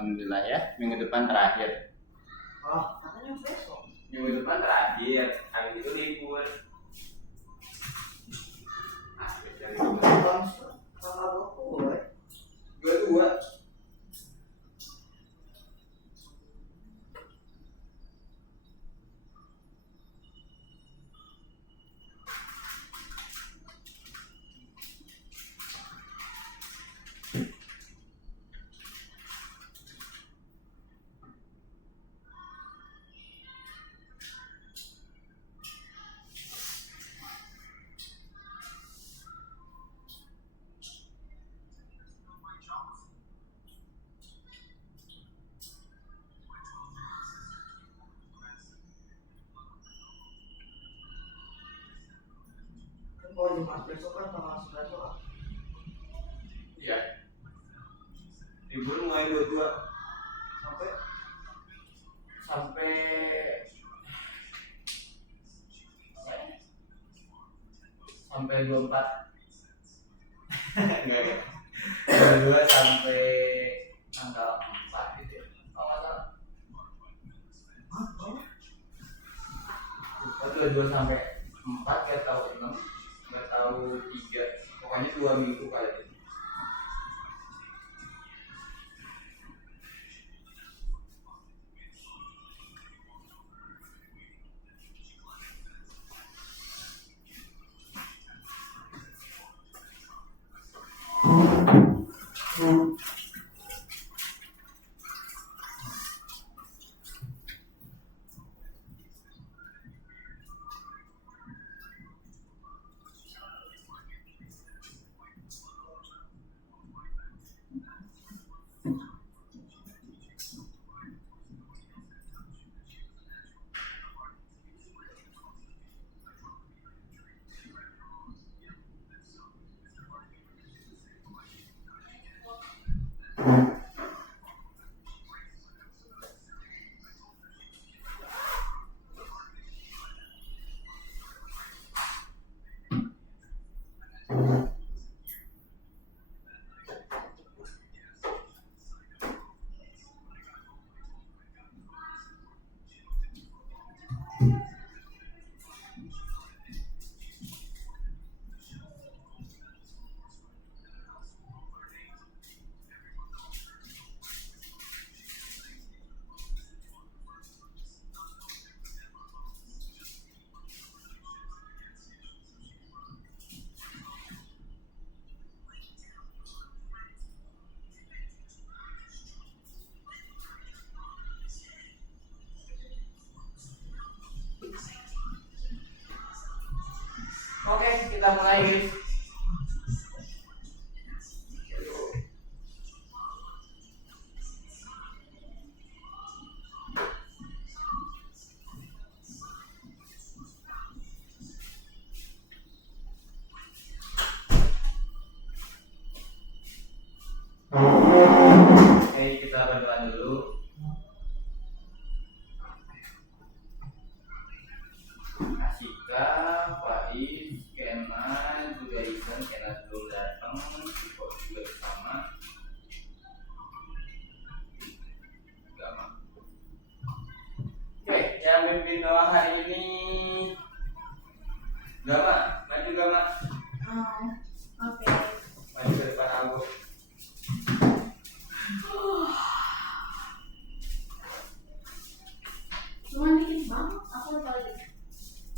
Alhamdulillah ya, minggu depan terakhir. Oh, katanya besok. Minggu depan terakhir, hari itu libur. Habis dari libur. Kakak gue. Dua-dua. Kalau Jumat besok kan tanggal 9 lah. Iya. Libur mulai 22 Sampai sampai sampai 24. Enggak ya. 22 sampai tanggal 4 gitu ya. Kalau nggak salah. Lupa 22 sampai 4, nggak tahu 6, nggak tahu 3. Pokoknya 2 minggu kali ini. Oke, kita mulai guys. Oke, kita berdoa dulu. Asika, Faiz, Kenan, juga Isan, Kenan belum datang, Iko juga bersama. Gama. Oke, yang mimpin doa hari ini Gama, maju Gama. Oke. Maju ke depan aku. Cuma dikit banget. Aku lupa lagi.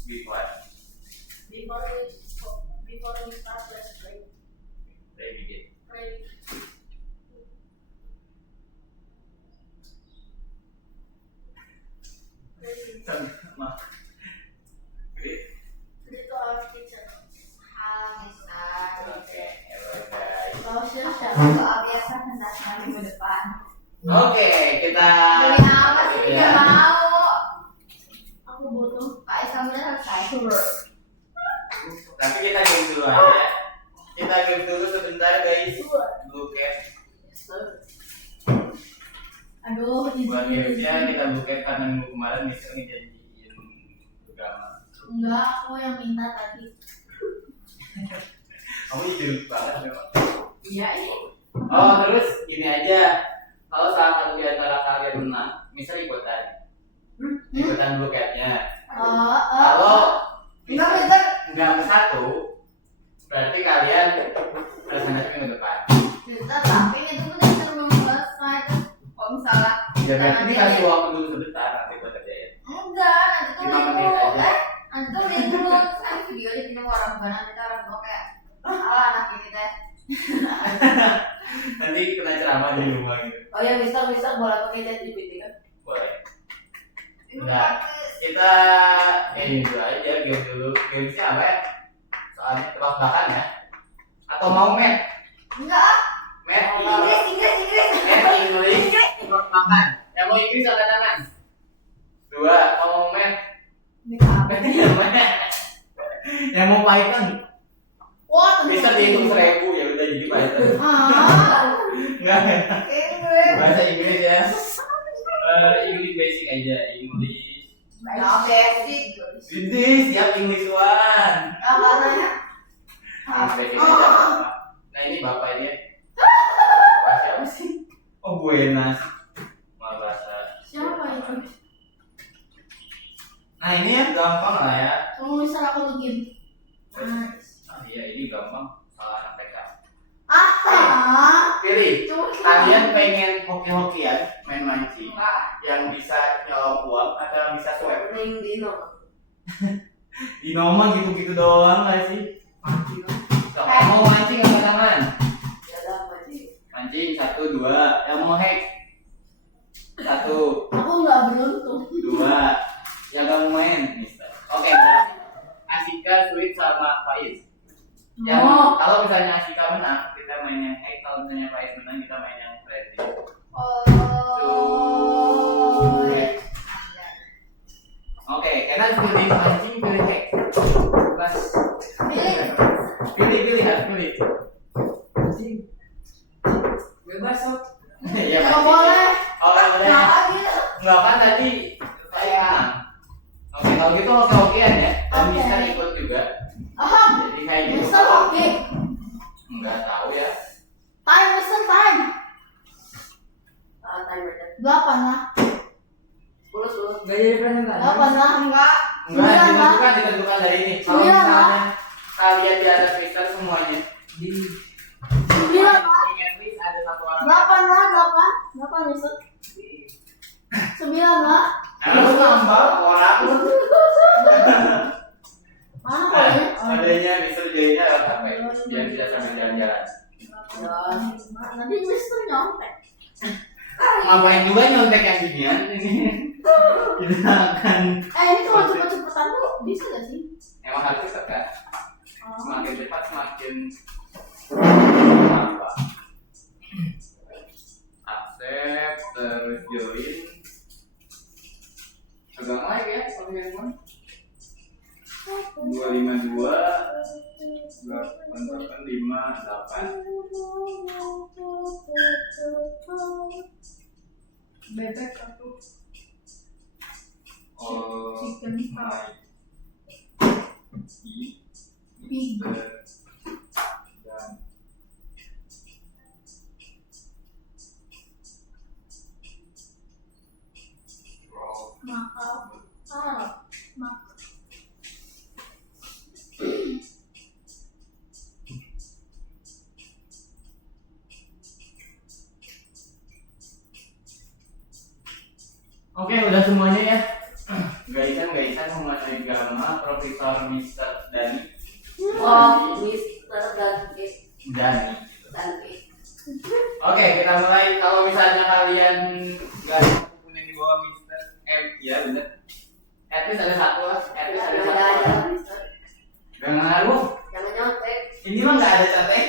Be quiet. Before we start, let's pray. Pray begin. Pray. Sama. Great. Pray to our teacher. Oke, hello guys. Closure Doa biasa hendaknya minggu depan. Oke, kita Demi apa sih Ya. tidak mau? Aku butuh. Pak Isam benar selesai. Tapi kita game dulu aja. Kita game dulu sebentar guys. Buket. Aduh, Buat izin. gamesnya kita buket karena minggu kemarin Mister ngejanjiin agama. Enggak, aku yang minta tadi. Kamu jujur banget memang. Iya ini. Oh terus gini aja. Kalau salah satu Mister ikutan. Hmm? Ikutan blue cat-nya. Oh. Kalau Enggak, nggak ke satu, berarti kalian presentasi minggu depan. Mister, tapi itu pun Mister belum selesai terus kalau misalnya Ya berarti dikasih waktu dulu sebentar nanti buat kerjain. enggak, nanti tuh 5 lihat menit dulu, aja. nanti tuh lihat dulu, terus kan video aja pindah orang tua nanti tuh orang tua kayak anak ini teh. Nanti kena ceramah di rumah gitu. Oh ya, Mister boleh pakai ChatGPT kan? Boleh. Ini Enggak. pakai Kita ini dulu aja, game dulu. Gamesnya apa ya? Soalnya tebak-tebakan ya. Atau mau math? enggak, Math Inggris. English. Tebak-tebakan. Yang mau Inggris angkat tangan. 2, mau math. Minta apa? Yang mau Python. Wah, Bisa dihitung 1000 ya udah jadi Python. Enggak. Inggris. Bahasa Inggris ya. English basic aja, English. Ya basic. Ini siap English one. Katanya. English basic aja. Nah ini bapak ini. Bapak siapa sih? Oh Buenas. Malah bahasa. siapa itu? Nah ini ya gampang lah ya. Kamu Mister aku bikin. Nice. Ah iya ini gampang. Salah anak TK. Pilih. Kalian pengen hoki-hokian main mancing yang bisa nyolong uang atau yang bisa swipe? Ring Dino. Di nomor gitu-gitu doang gak sih? So, mau mancing angkat tangan. Ya udah mancing. Mancing 1, 2. Yang mau hack 1, Aku nggak beruntung. 2. Yang gak mau main Mister. Oke berarti Asika, Sweet sama Faiz. Yang kalau misalnya Asika menang kita main yang hack, kalau misalnya Faiz menang kita main yang ready. Oke, karena pilih mancing pilih hack. Pas pilih harus pilih. Bebas sob. Iya Nggak mancing. boleh. Oh nggak boleh. Kenapa gitu? Enggak kan tadi saya menang. Oke kalau gitu hoki-hokian ya. Dan Oke. bisa ikut juga. Jadi kayak gitu. Mister oke. Enggak tahu ya. Time Mister time. Timer. 8 lah. 10. Gak jadi presentasi. 8 lah. Enggak. Enggak ditentukan dari ini. Kalau Sembilan, misalnya kalian di atas Mister semuanya Di 9 lah. ingat please ada satu orang. 8 lah. 8 Mister. 9 lah. Harus nambah orang. Mana kolanya? Adanya Mister jadinya lewat HP biar bisa sambil jalan-jalan. Nanti Mister nyontek. Ngapain juga nyontek yang ginian ini? Kita akan Ini kalau cepet-cepetan tuh bisa gak sih? emang harus cepat kan? Oh. Semakin cepat semakin apa? Accept terus join. Pegang lagi ya, kalau yang mana? 252 858. Bebek aku. Oh, Chicken my. Pig. Dan Makal. Makal. Oke, udah semuanya ya. Gaisan mengenai Gama, Profesor Mister Dani. Oh, Mister Dani. Dani. Oke, kita mulai. Kalau misalnya kalian nggak ada buku yang di bawah Mister M, ya bener. At least ada satu lah. At least ada satu. Gak ngaruh. Jangan nyontek. Ini mah nggak ada contek.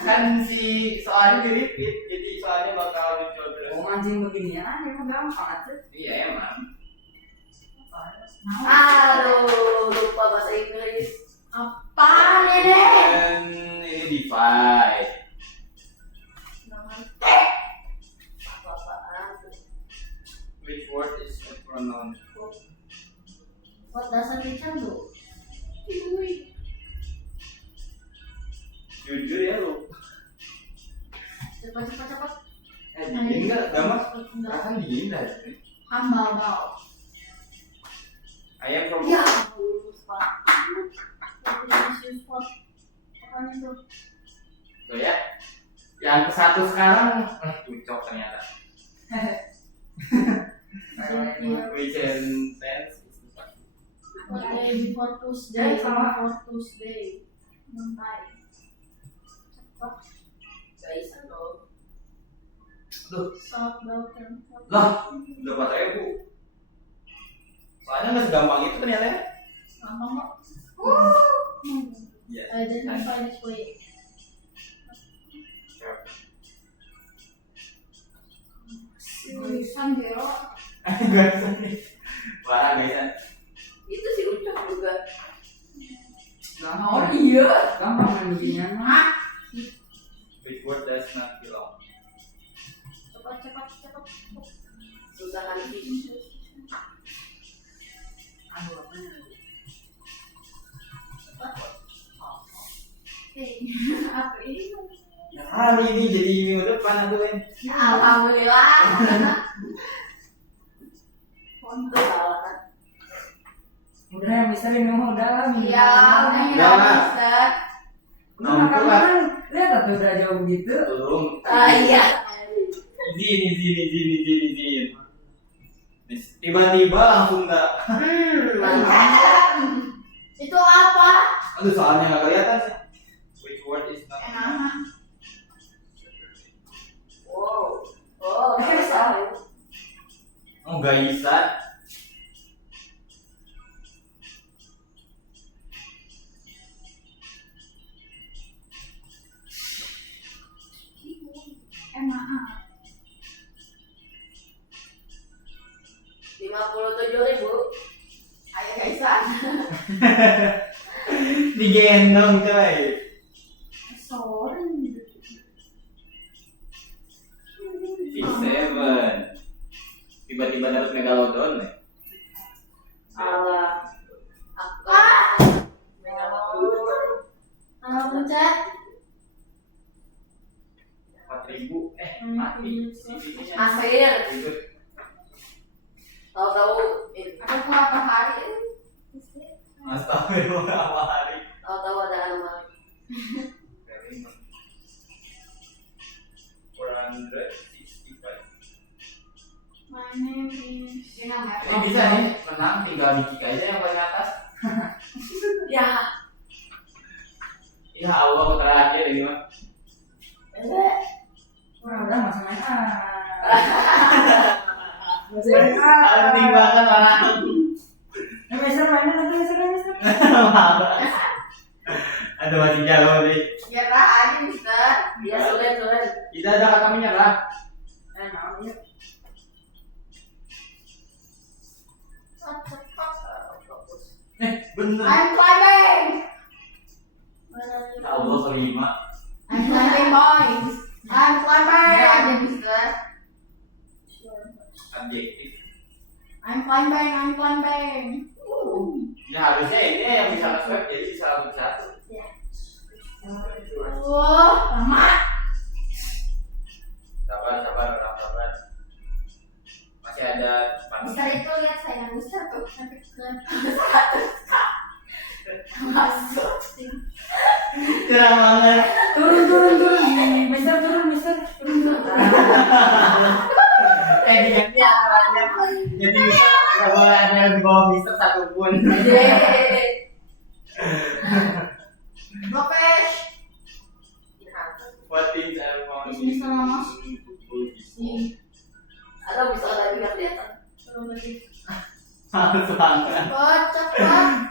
Kan si soalnya di repeat, jadi soalnya bakal dicoba terus. mau mancing beginian aja kan gampang aja. Iya emang. Aduh, lupa bahasa Inggris. Apaan ini? Dan ini divide. Apaan? Which word is a pronoun? What doesn't it do? Jujur ya lu. Cepat. Bikin nggak Enggak mas. Kan dingin dah. Hambal-bal. Ayam from. Ya. Apaan itu? Tuh ya. Yang ke satu sekarang, cocok ternyata. Weekend plans. What day before Tuesday? Sama. Before Tuesday. Mentai. Guys, ano? South Balkan. Lah, udah 4.000. Soalnya nggak segampang itu ternyata. Ya. Gampang kok. Iya. Identify this way. Tulisan Gero. Parah guys. Itu si Ucok juga. Gampang. Oh iya. Gampang kan bikinnya. Hah? Which word does not belong? Cepat. Susah kan sih. Aduh, apa nih? Apa ini? Ya kali ini jadi minggu depan aku kan. Alhamdulillah. Itu salah kan? Udah ya, Mister ini mau udah. Iya, udah Udah. ya, Mister. Nah, kan lihat tuh udah jauh begitu. Belum. Iya. Izin. Tiba-tiba langsung nggak. Mantap. Itu apa? Aduh soalnya nggak kelihatan sih. Which word is not? Enak. Wow. Oh, bisa. Oh nggak bisa. Enak. 57.000. Ayo guysan. Digendong coy. Sorry. V7. Tiba-tiba dapat megalodon nih. Salah. Aku Kalau pencet. 4.000. Mati. CCTV-nya. Akhir. Ribet. Tahu-tahu ini. Ada berapa hari? Astagfirullah berapa hari? Tahu-tahu ada anomaly. 465. My name is. Ini bisa nih menang tinggal di kick aja yang paling atas. Ya. Ya Allah terakhir ini mah. Udah masih main masih main Anjing banget orang. Mister mainnya nanti Mister. Aduh masih jauh deh. Nyerah aja, Mister. Dia sulit. Kita ada kata menyerah. Namanya Bener. I'm climbing. Ya Allah kelima. I'm climbing, boys. I'm climbing. Nyerah aja, Mister. Adjektif. I'm climbing. Ya harusnya ini yang bisa nge-swap jadi bisa lebih satu. Lama. Sabar. Masih ada Mister itu lihat saya Mister tuh sampai ke 100k. Masuk. cerah banget. turun Mister Diganti acaranya. Jadi bisa nggak boleh ada yang di bawah Mister satupun. Gopesh. What things are found Is Mister Mamos? Atau bisa tadi nggak kelihatan. Males banget. Cepat.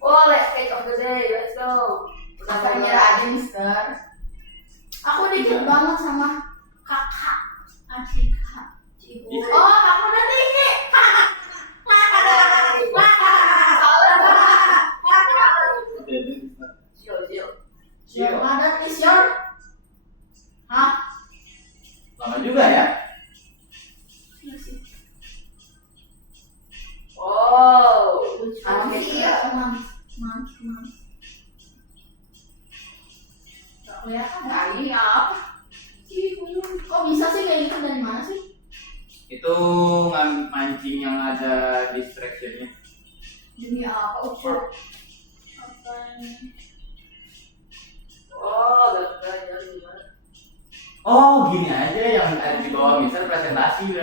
Oh, let's take of the day. Let's go. Mister nyerah aja, Mister. Aku dikit banget sama kakak. Adik kak. Oh, aku udah tinggi. Chill. Your mother is your. Hah? Lama juga ya. Oh, Lucu Itu mancing yang ada distractionnya. Demi apa ukur? Apa ini? Oh, gak belajar gimana? Oh, gini aja yang ada di bawah misal presentasi ya.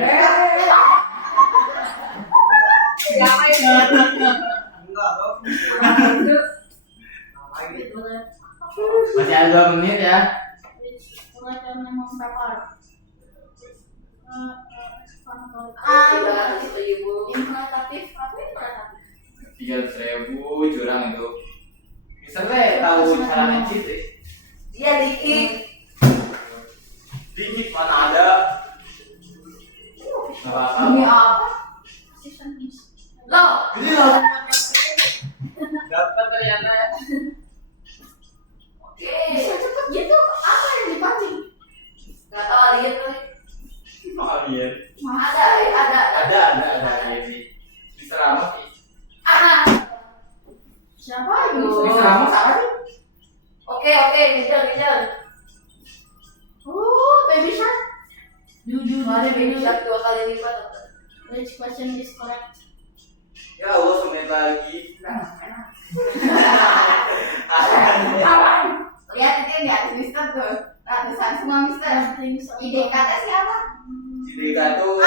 Siapa itu? Enggak, bro. Masih ada 2 menit ya. Mulai dari memprepare. Tidak, itu ibu. Imperatif, apa imperatif? 300.000 curang itu. Misalnya tahu cara nge-cheat ya? Dia dikit. Dikit mana ada. Gak apa-apa. Demi apa? Season is. Loh, Jadi langsung dapat ternyata ya. oke. Bisa cepet gitu? Apa yang dipancing? Gak tahu lihat kali. Oh iya. Ada. Ada ini. Bisa Ramos sih. Siapa yang Aduh. Bisa Ramos apa sih? Oke, ngejar. Oh, baby shark. Ada baby shark 2 kali lipat. Which question is correct? Ya Allah, semenit lagi. Lihat itu yang di atas Mister tuh. Ratusan semua Mister. Ide kata siapa? Jadi tuh.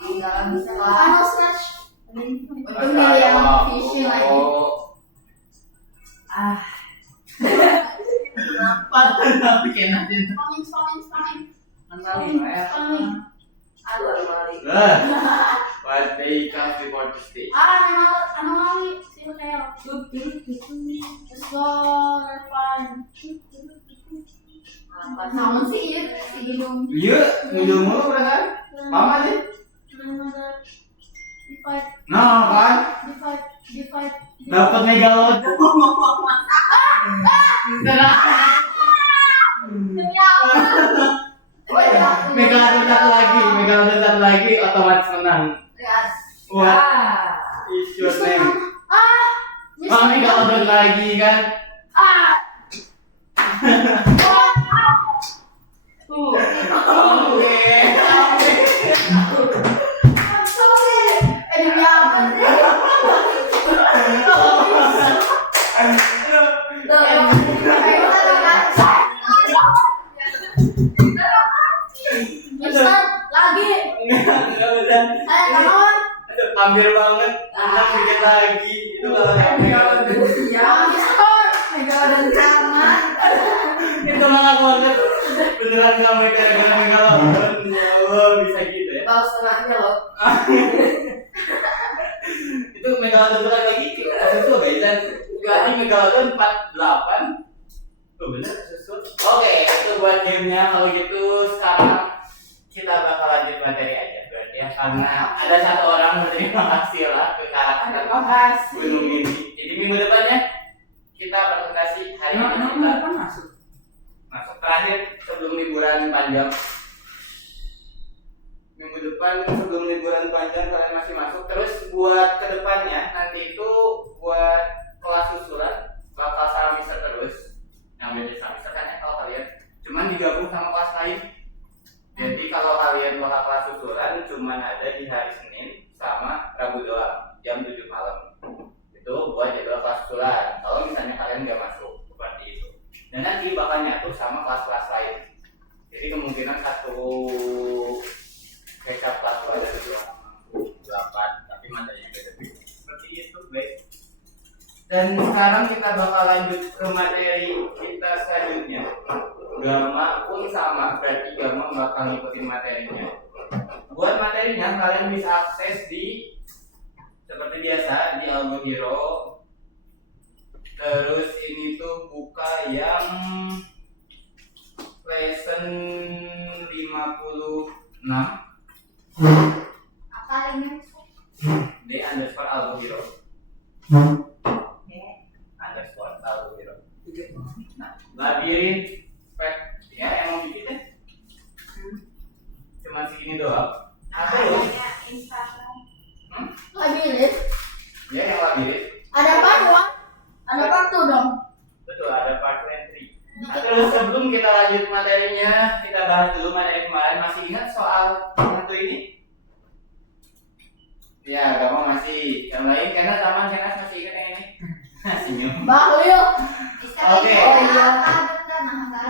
Enggak bisa lah. Ano scratch? Untung milih yang vision lagi. Kenapa bikin nanti? Spangin. Aduh, anomali. What day comes before Tuesday? Anomali. Sino kayo? Let's go. We're fine. Namun sih iya, si hidung. Iya, ngujung mulu kan? Mama sih. Divide. Nah kan? Divide. Dapat megalodon. Demi apa? Megalodon satu lagi, otomatis menang. Yes. What is your name? Megalodon lagi kan? Oke. Demi apa sih? Mister, lagi. Kawan. Hampir banget. Menang dikit lagi. Itu kalau megalodon. Mister, Megalodon zaman. Itu malah banget. Beneran nggak mereka gara-gara megalodon. Ya Allah, bisa gitu ya. Tahu setengahnya loh. Itu megalodon tuh lagi sesuatu guys dan jadi megalodon 48. Tuh bener sesuatu. Oke, itu buat gamenya. Kalau gitu sekarang kita bakal lanjut materi aja berarti ya, karena ada satu orang berterima kasih lah ke karakter gunung ini. Jadi minggu depannya kita presentasi hari ini kita masuk terakhir sebelum liburan panjang. Minggu depan sebelum liburan panjang kalian masih masuk. Terus buat kedepannya nanti itu buat kelas susulan bakal semester terus. Yang beda semester kan ya kalau kalian cuman digabung sama kelas lain. Jadi kalau kalian bakal kelas susulan cuman ada di hari Senin sama Rabu doang jam 7 malam. Itu buat jadwal kelas susulan. Kalau misalnya kalian nggak masuk seperti itu. Dan nanti bakal nyatu sama kelas-kelas lain. Jadi kemungkinan satu kecap kelas itu ada 8, tapi materinya beda-beda. Seperti itu guys. Dan sekarang kita bakal lanjut ke materi kita selanjutnya. Gamma pun sama, berarti Gamma bakal ngikutin materinya. Buat materinya kalian bisa akses di seperti biasa di Algo Hero. Terus ini tuh buka yang lesson 56 Apa ini? D_Algo Hero. Underscore Algo Hero. Nah, labirin ya emang dikit ya. Cuma segini doang. Terus Labirin. ya yang labirin. Ada part 1, ada part 2 dong. Betul, ada part 3. Nah, terus sebelum kita lanjut materinya. Kita bahas dulu materi kemarin. Masih ingat soal satu ini? Ya, kamu masih. Yang lain karena taman Kenas masih ingat yang ini? Senyum. Bahlil. Oke. Oh iya.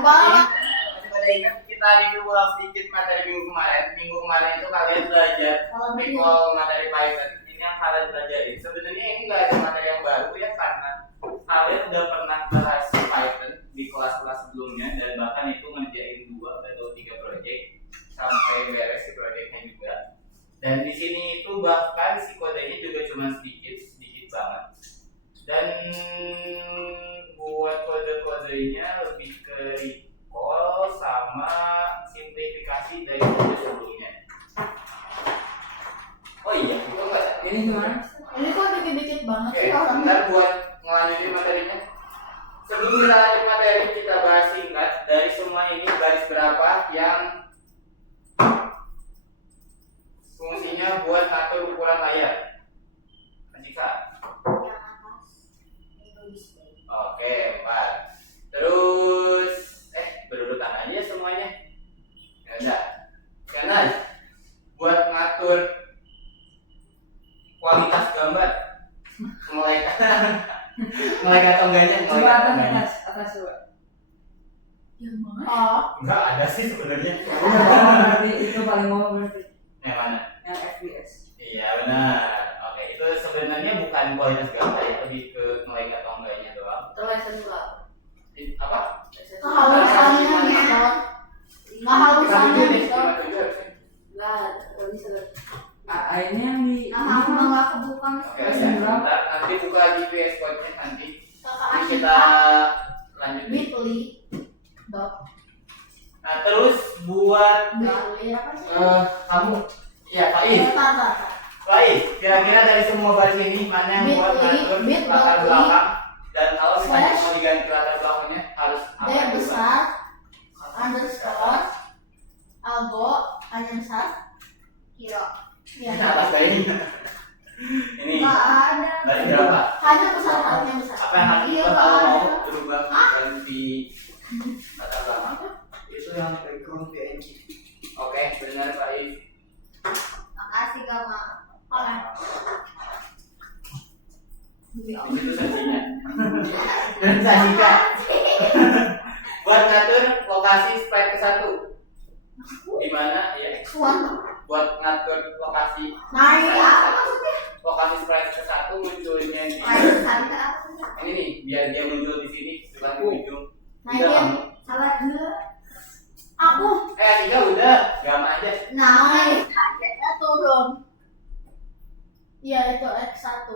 Bang. Masih pada ingat kita review ulang sedikit materi minggu kemarin. Minggu kemarin itu kalian belajar recall materi Python. Ini yang kalian pelajarin. Sebenarnya ini nggak ada materi yang baru ya karena kalian udah pernah bahas Python di kelas-kelas sebelumnya dan bahkan itu ngerjain 2 atau 3 project sampai beres si projectnya juga. Dan di sini itu bahkan si kodenya juga cuma sedikit banget. Dan buat kode-kodenya lebih ke recall sama simplifikasi dari kode sebelumnya. Oh iya, itu enggak. Ini gimana? Ini kok dikit-dikit banget Oke, sih orangnya. bentar buat ngelanjutin materinya. Sebelum kita lanjut materi, kita bahas singkat dari semua ini garis berapa yang fungsinya buat ngatur ukuran layar. Jika oke, 4. Terus berurutan aja semuanya. Ya udah. Karena buat ngatur kualitas gambar mulai atau enggaknya Coba atas coba. Yang mana? Oh. enggak ada sih sebenarnya. Berarti itu paling mau berarti Yang mana? yang FPS. Iya benar. Oke, itu sebenarnya bukan kualitas gambar ya, lebih ke mulai atau enggaknya doang. Terus juga. Apa? Kehalusannya Mister. Kehalusannya Mister. Lah, nggak bisa. Ini yang di Nah, aku nggak kebuka. Oke, sebentar. Nanti buka di VS Code-nya nanti. Ini kita lanjut. Bitly. Dot. Nah, terus buat Bitly apa sih? kamu, ya Faiz. Faiz, kira-kira dari semua baris ini mana yang buat ngatur latar belakang? Dan kalau misalnya mau diganti latar belakangnya harus apa? D besar. Underscore. Algo. Underscore. Kiro. Ya. Ini atas kayak ini. Ini. Nggak ada. Baris berapa? Hanya besar, hanya besar. Apa yang harus Iya, kita nggak kalau mau ada. berubah ganti latar belakang? Itu yang background PNG. Oke, benar Faiz. Makasih Gama. Oke. Itu sajinya. Dan sajikan. Buat ngatur lokasi sprite ke 1. Di mana ya? Buat ngatur lokasi. Nah, ini apa maksudnya? Lokasi sprite ke 1 munculnya di ini nih, biar dia muncul di sini bukan di ujung. Nah, ini salah dulu. Aku. Tiga udah, gamma aja. Nah, turun. Iya, itu X1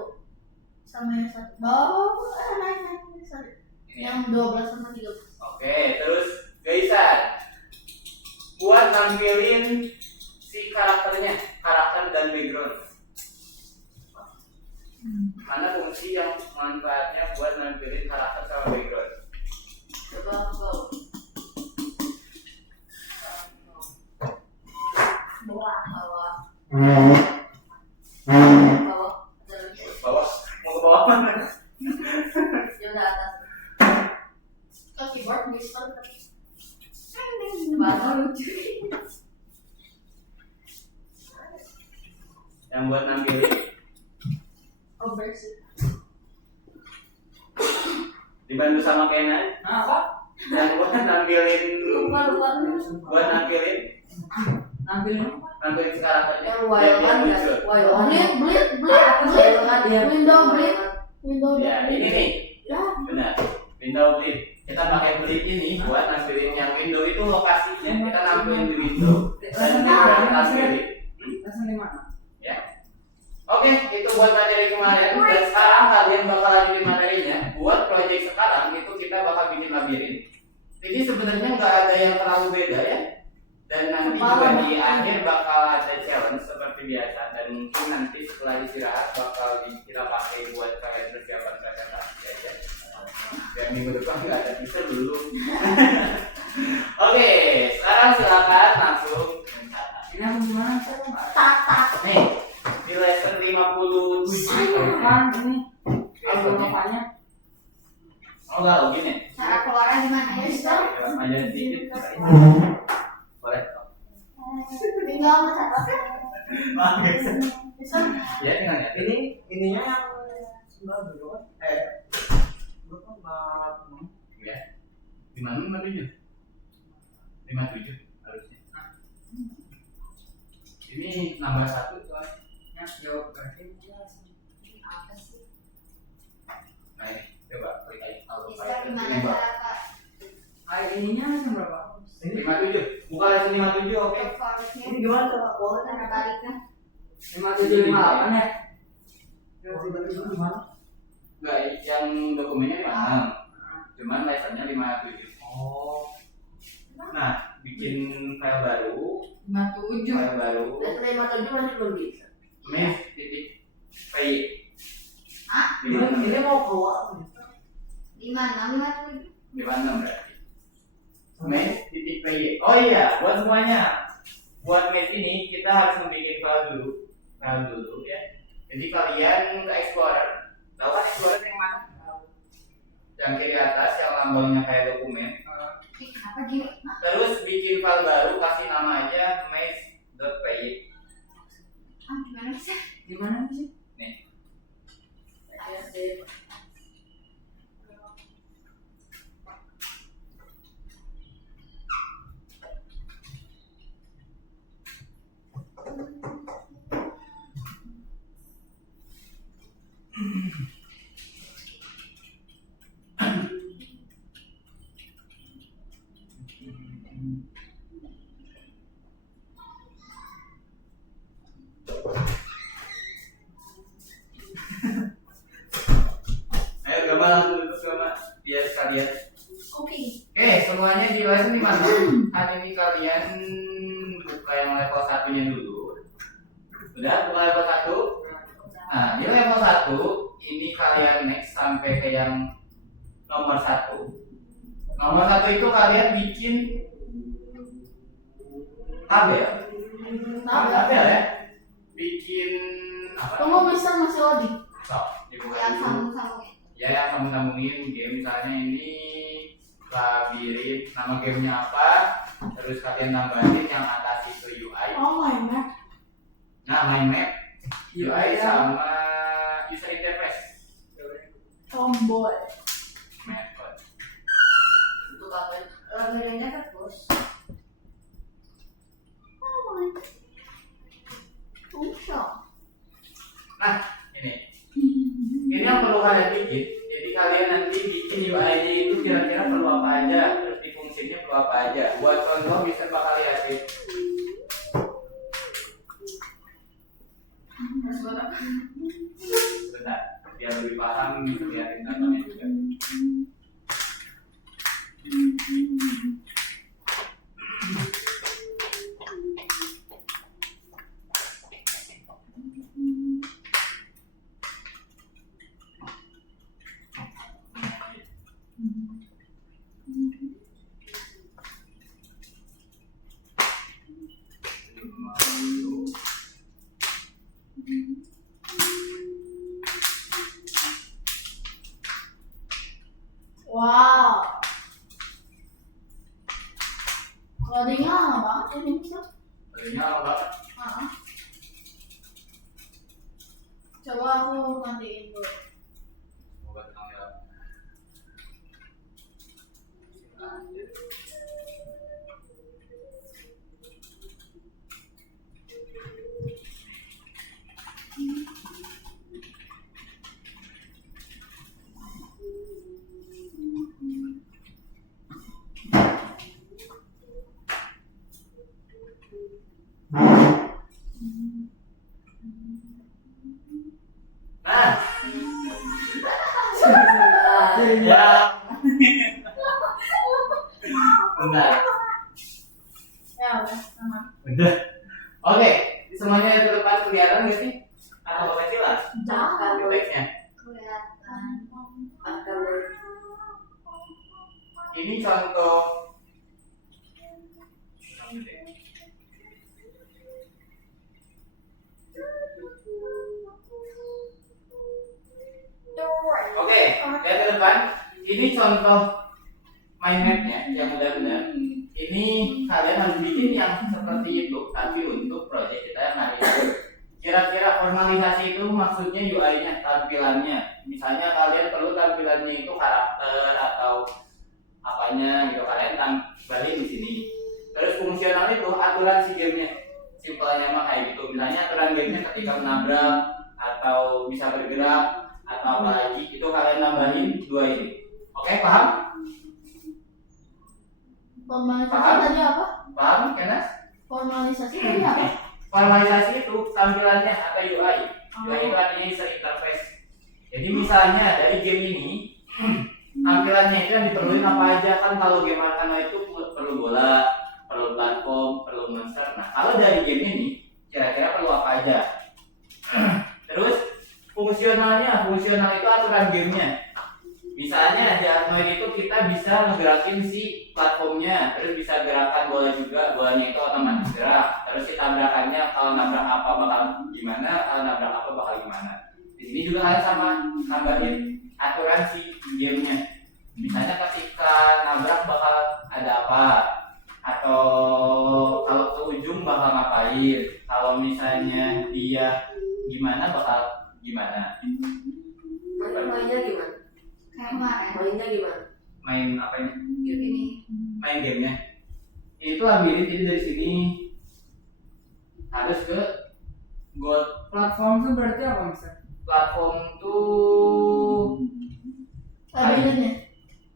sama yang 1. Bawah, naik. Sorry. Yang 12 sama 13. Oke, terus Gaisan. Buat nampilin si karakternya, karakter dan background. Mana fungsi yang manfaatnya buat nampilin karakter sama background? Coba aku. Bawah. Bawah, mau ke bawah mana? Yang atas. Ke keyboard Mister. Yang buat nampilin Oversee. dibantu sama Kenan. Apa? Yang buat nampilin Lupa. buat nampilin si karakternya. Yang wild kan ya? Window Ya, ini nih. Ya. Benar. Window bleed. Kita pakai bleed ini buat nampilin yang window itu lokasinya kita nampilin di window dan kita nampilin. Lesson 5. Ya. Oke, itu buat materi kemarin. Dan sekarang kalian bakal lanjutin materinya. Buat project sekarang itu kita bakal bikin labirin. Jadi sebenarnya nggak ada yang terlalu beda ya. Dan nanti juga di akhir bakal ada challenge seperti biasa. Dan mungkin nanti setelah istirahat bakal kita pakai buat kalian persiapan presentasi aja. Dan minggu depan nggak ada bisa dulu. Oke, sekarang silakan langsung mencatat. Ini aku gimana? Saya nggak. Tak. Nih, di lesson 57 Kan ini. apa nih? Apanya? Oh nggak login ya? Cara keluarnya gimana ya, Mister? Aja sedikit Boleh. Tinggal mencatat. Bisa. Ya tinggal ya. Ininya yang sebelah dulu kan? Dulu kan Ya. 56 57 harusnya. Ini nambah 1 soalnya. jauh berarti Apa sih? Nah, ini coba klik aja auto Bisa pilot. gimana Ini, Mbak. cara Kak? ininya yang berapa? 57. Buka langsung 57, oke. Forwardnya. Ini gimana tuh? Cara baliknya. 5758 ya? Yang itu gimana? Enggak, yang dokumennya 56. Cuman license-nya 57. Oh, Nah, bikin file baru, 57. file baru, Letter 57 masih belum bisa. mes.py. Hah? Ini mau keluar. Gimana? 57. 56 berarti. Mes.py. Oh iya, buat semuanya. Buat mes ini kita harus membuat file dulu ya. Jadi kalian ke Explorer. Tahu kan Explorer yang mana? Yang kiri atas yang lambangnya kayak dokumen. Apa gini? Terus bikin file baru, kasih nama aja mes.py. Gimana sih? Gimana sih? Nih. Ayo sih. Ayo gambar langsung duduk sama biar kalian. Oke. Oke, semuanya di lesson 56. Hari ini kalian buka yang level 1-nya dulu. Udah, buka level 1. Nah, di level 1 ini kalian next sampai ke yang nomor 1. Nomor 1 itu kalian bikin tabel. Tabel ya. Bikin apa? Tunggu, bisa masih loading. Sok, dibuka Yang dulu. sambung-sambungnya. Ya, yang kamu sambungin game misalnya ini labirin, nama gamenya apa, terus kalian tambahin yang atas itu UI. Oh my god. Nah, mind map, UI sama user interface. Tomboy. Method. Untuk apa? Bedanya terus. Oh my god. Usah. Nah, ini yang perlu kalian bikin. Jadi kalian nanti bikin UI-nya itu kira-kira perlu apa aja, terus di fungsinya perlu apa aja. Buat contoh bisa bakal liatin. Terus buat apa? Bentar, biar lebih paham bisa liatin contohnya juga. Wow. Loadingnya lama banget ini bisa. Tadinya lama banget. Coba aku matiin dulu. Buat kamera. Nah, ya. Bentar. Ya udah, sama. Udah. Oke, semuanya itu depan kelihatan nggak sih? Atau kecilan? Jangan Teksnya. kelihatan. Akan Ini contoh. Oke, lihat ke depan. Ini contoh mind map-nya yang benar-benar. ini kalian harus bikin yang seperti itu, tapi untuk project kita yang hari ini. Kira-kira formalisasi itu maksudnya UI-nya, tampilannya. Misalnya kalian perlu tampilannya itu karakter atau apanya gitu, kalian tambahkan di sini. Terus fungsional itu aturan si gamenya, simpelnya mah kayak gitu. Misalnya aturan gamenya ketika menabrak atau bisa bergerak atau apa lagi, itu kalian nambahin dua ini. Oke, paham? Formalisasi Paham? tadi apa? Paham, Kenas? Formalisasi tadi apa? Formalisasi itu tampilannya atau UI. UI itu artinya user interface. Jadi misalnya dari game ini tampilannya itu yang diperluin apa aja, kan kalau game Arkana itu perlu bola, perlu platform, perlu monster. Nah kalau dari game ini kira-kira perlu apa aja? Terus fungsional itu aturan gamenya. Misalnya di Android itu kita bisa ngegerakin si platformnya, terus bisa gerakan bola juga, bolanya itu otomatis gerak. Terus si tabrakannya kalau nabrak apa bakal gimana, kalau nabrak apa bakal gimana. Di sini juga kalian sama nambahin aturan si gamenya. Misalnya ketika nabrak bakal ada apa, atau kalau ke ujung bakal ngapain, kalau misalnya dia gimana bakal gimana. Mainnya gimana? Kayak kemarin. Mainnya gimana? Main apanya? Gini. Main gamenya. Itu ambilin jadi dari sini harus ke gold. Platform itu berarti apa misalnya? Platform tuh Tabelannya.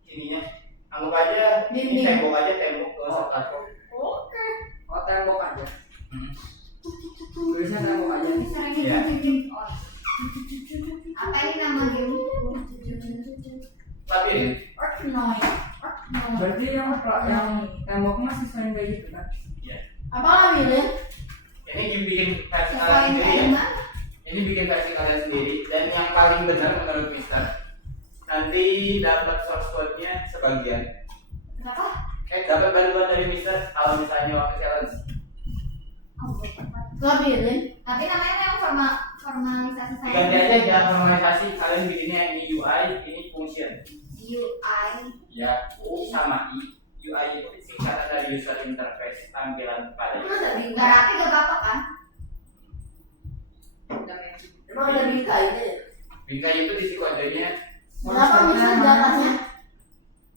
ininya anggap aja ini Dinding. tembok aja, tembok ke platform. Oke. Oh, tembok aja. Hmm. Tulisnya tembok aja. Misalnya Iya. gini. Oh. Apa ini nama game? Tapi ini Arkanoid. Berarti yang tembok masih selain kayak gitu kan? Apa labirint? ini bikin versi kalian Sesuai sendiri ya. tema. Ini bikin versi kalian sendiri dan yang paling benar menurut Mister. Nanti dapat source code-nya sebagian. Kenapa? Dapat bantuan dari Mister kalau misalnya waktu challenge. Labirint. Tapi namanya yang formalisasi saya. Diganti aja jangan formalisasi, kalian bikinnya ini UI, ini function. UI. Ya, U sama I. UI itu singkatan dari user interface, tampilan pada Emang ada user. bingkai? Gak rapi gak apa-apa kan? Emang ada bingkainya ya? Bingkai itu isi kodenya. Berapa misalnya jalannya?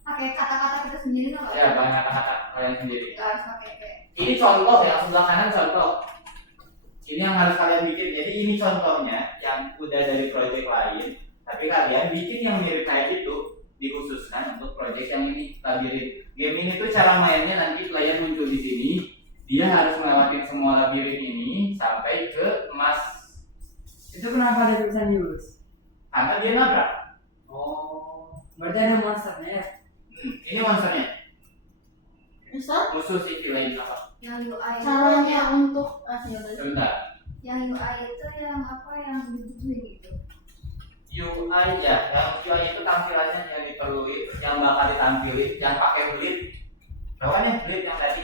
Pakai kata-kata kita sendiri tuh nggak? Ya, banyak kata-kata kalian sendiri. Gak harus pakai kayak. Ini contoh ya, sebelah kanan contoh. Ini yang harus kalian bikin. Jadi ini contohnya yang udah dari project lain, tapi kalian bikin yang mirip kayak gitu, dikhususkan untuk project yang ini labirin. Game ini tuh cara mainnya nanti player muncul di sini, dia harus melewati semua labirin ini sampai ke emas. Itu kenapa ada tulisan jurus? Karena dia nabrak. Oh, berarti ada monsternya ya? Ini monsternya. Misal Musuh si villain apa? Yang UI caranya untuk yaudah. Sebentar. Yang UI itu yang apa yang dibutuhin gitu. UI ya, yang UI itu tampilannya yang diperluin, yang bakal ditampilin, yang pakai bleed. Bawahnya bleed yang tadi.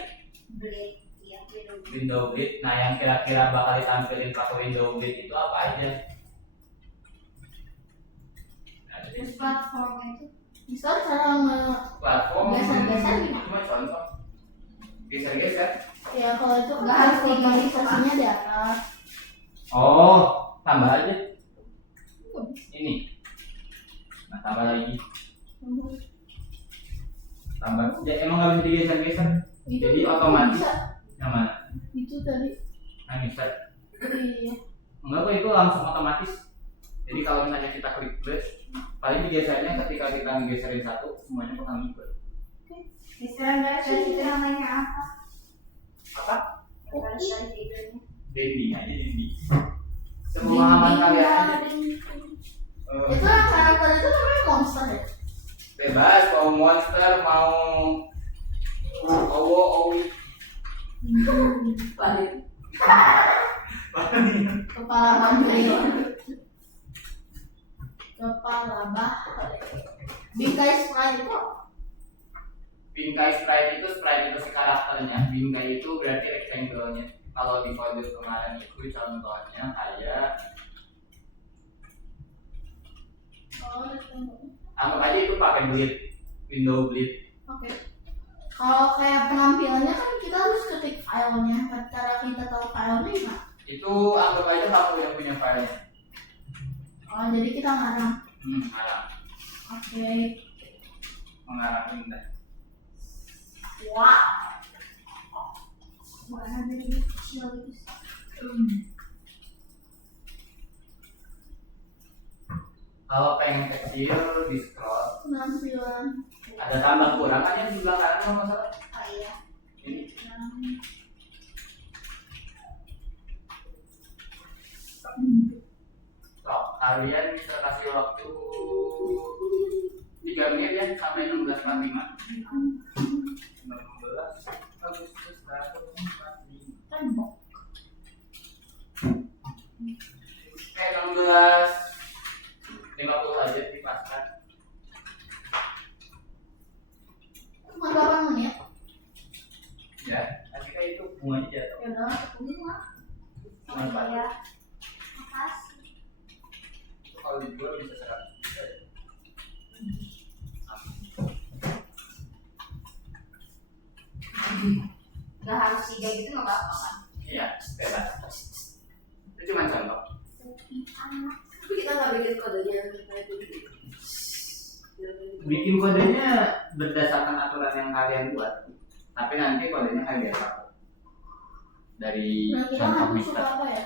Blade, iya, Window bleed. Nah, yang kira-kira bakal ditampilin pakai window bleed itu apa aja? Nah, jadi Terus platform itu. Misal cara platform geser-geser gimana? cuma contoh. Geser-geser. Ya kalau itu nggak harus formalisasinya di atas. Oh, tambah aja. Ini. Nah, tambah lagi. Tambah. Ya, emang nggak bisa digeser-geser. Jadi otomatis. Bisa. Yang mana? Itu tadi. Nah, bisa. Iya. Enggak kok, itu langsung otomatis. Jadi kalau misalnya kita klik plus, paling digesernya ketika kita ngegeserin satu, semuanya bakal ngikut. Misalnya guys, itu namanya apa? Apa? Misalnya itu. Dinding aja dinding. Sepemahaman kalian aja. Itu yang karakter itu namanya monster ya? Bebas, mau monster, mau owo. Balik. Kepala bahagia. Kepala bahagia. Bingkai sprite itu apa? Bingkai sprite itu si karakternya. Bingkai itu berarti rectangle-nya. Kalau di kode kemarin itu contohnya kayak Oh, itu. anggap aja itu pakai bleed, window bleed. Oke. Kalau kayak penampilannya kan kita harus ketik filenya. Cara kita tahu filenya gimana? Itu anggap aja kamu yang punya filenya. Oh, jadi kita ngarang. Ngarang. Oke. Mengarang indah. Wow. Mana dari kecil itu. Kalau pengen kecil di scroll, Penampilan. ada tambah kurang kan yang di sebelah kanan kalau nggak salah. Oh iya. Ini. So, kalian bisa kasih waktu 3 menit ya sampai 16.45. 16 Agustus 2045. Tembok. 16.50 aja dipaskan. Cuma 8 menit. Ya, nanti kan itu bunganya jatuh. Ya udah, tunggu lah. Cuma apa? Iya. Makasih. Itu kalau dijual bisa 100 juta ya. Gak harus 3 gitu nggak apa-apa kan? Iya, bebas. Itu cuma contoh. Tapi kita nggak bikin kodenya kayak gitu. Bikin kodenya berdasarkan aturan yang kalian buat, tapi nanti kodenya kalian pakai dari Nah, kita contoh aku Mister. suka apa ya?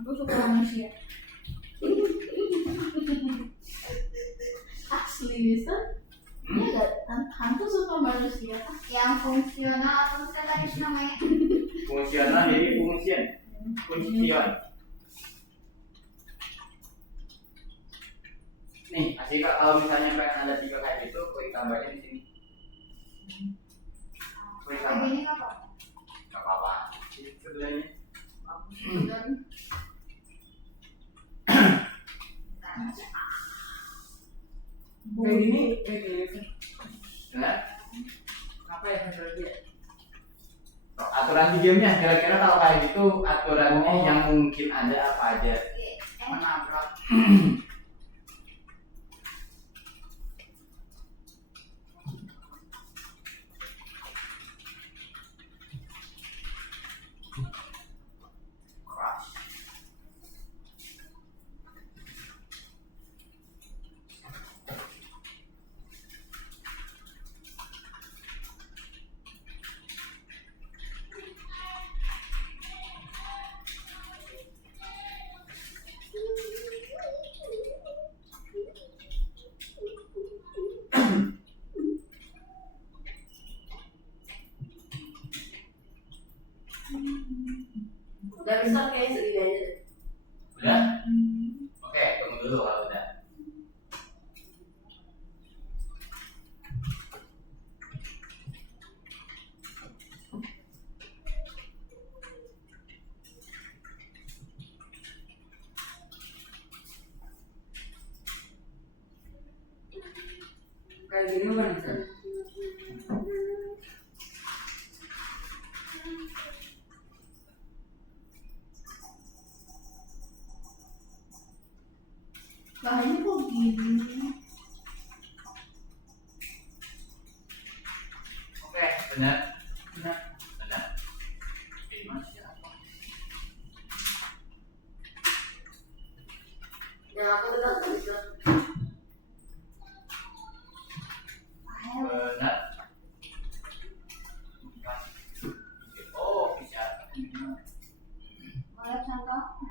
Aku suka manusia. Asli bisa? Iya gak? Hantu suka manusia. Yang fungsional atau misalnya tadi namanya? Fungsional jadi fungsian. Fungsion. Nih, Asika kalau misalnya pengen ada 3 kayak gitu, klik tambahnya di sini. Klik tambah. Kayak gini nggak apa-apa. Gak apa-apa. Ini sebelahnya. Kayak gini, kayak gini. Benar? Apa ya hasilnya dia? Aturan di gamenya, kira-kira kalau kayak gitu aturannya Oh. yang mungkin ada apa aja? Menabrak. Crush. Udah bisa kayak segini aja deh. Udah? Oke, tunggu dulu kalau udah. Kayak gini kan bisa. Lah ini kok gini? Oke, benar. Benar. Benar. Gimana siapa? Yang aku dengar kan bisa. Benar. Oh, bisa. Boleh contohnya?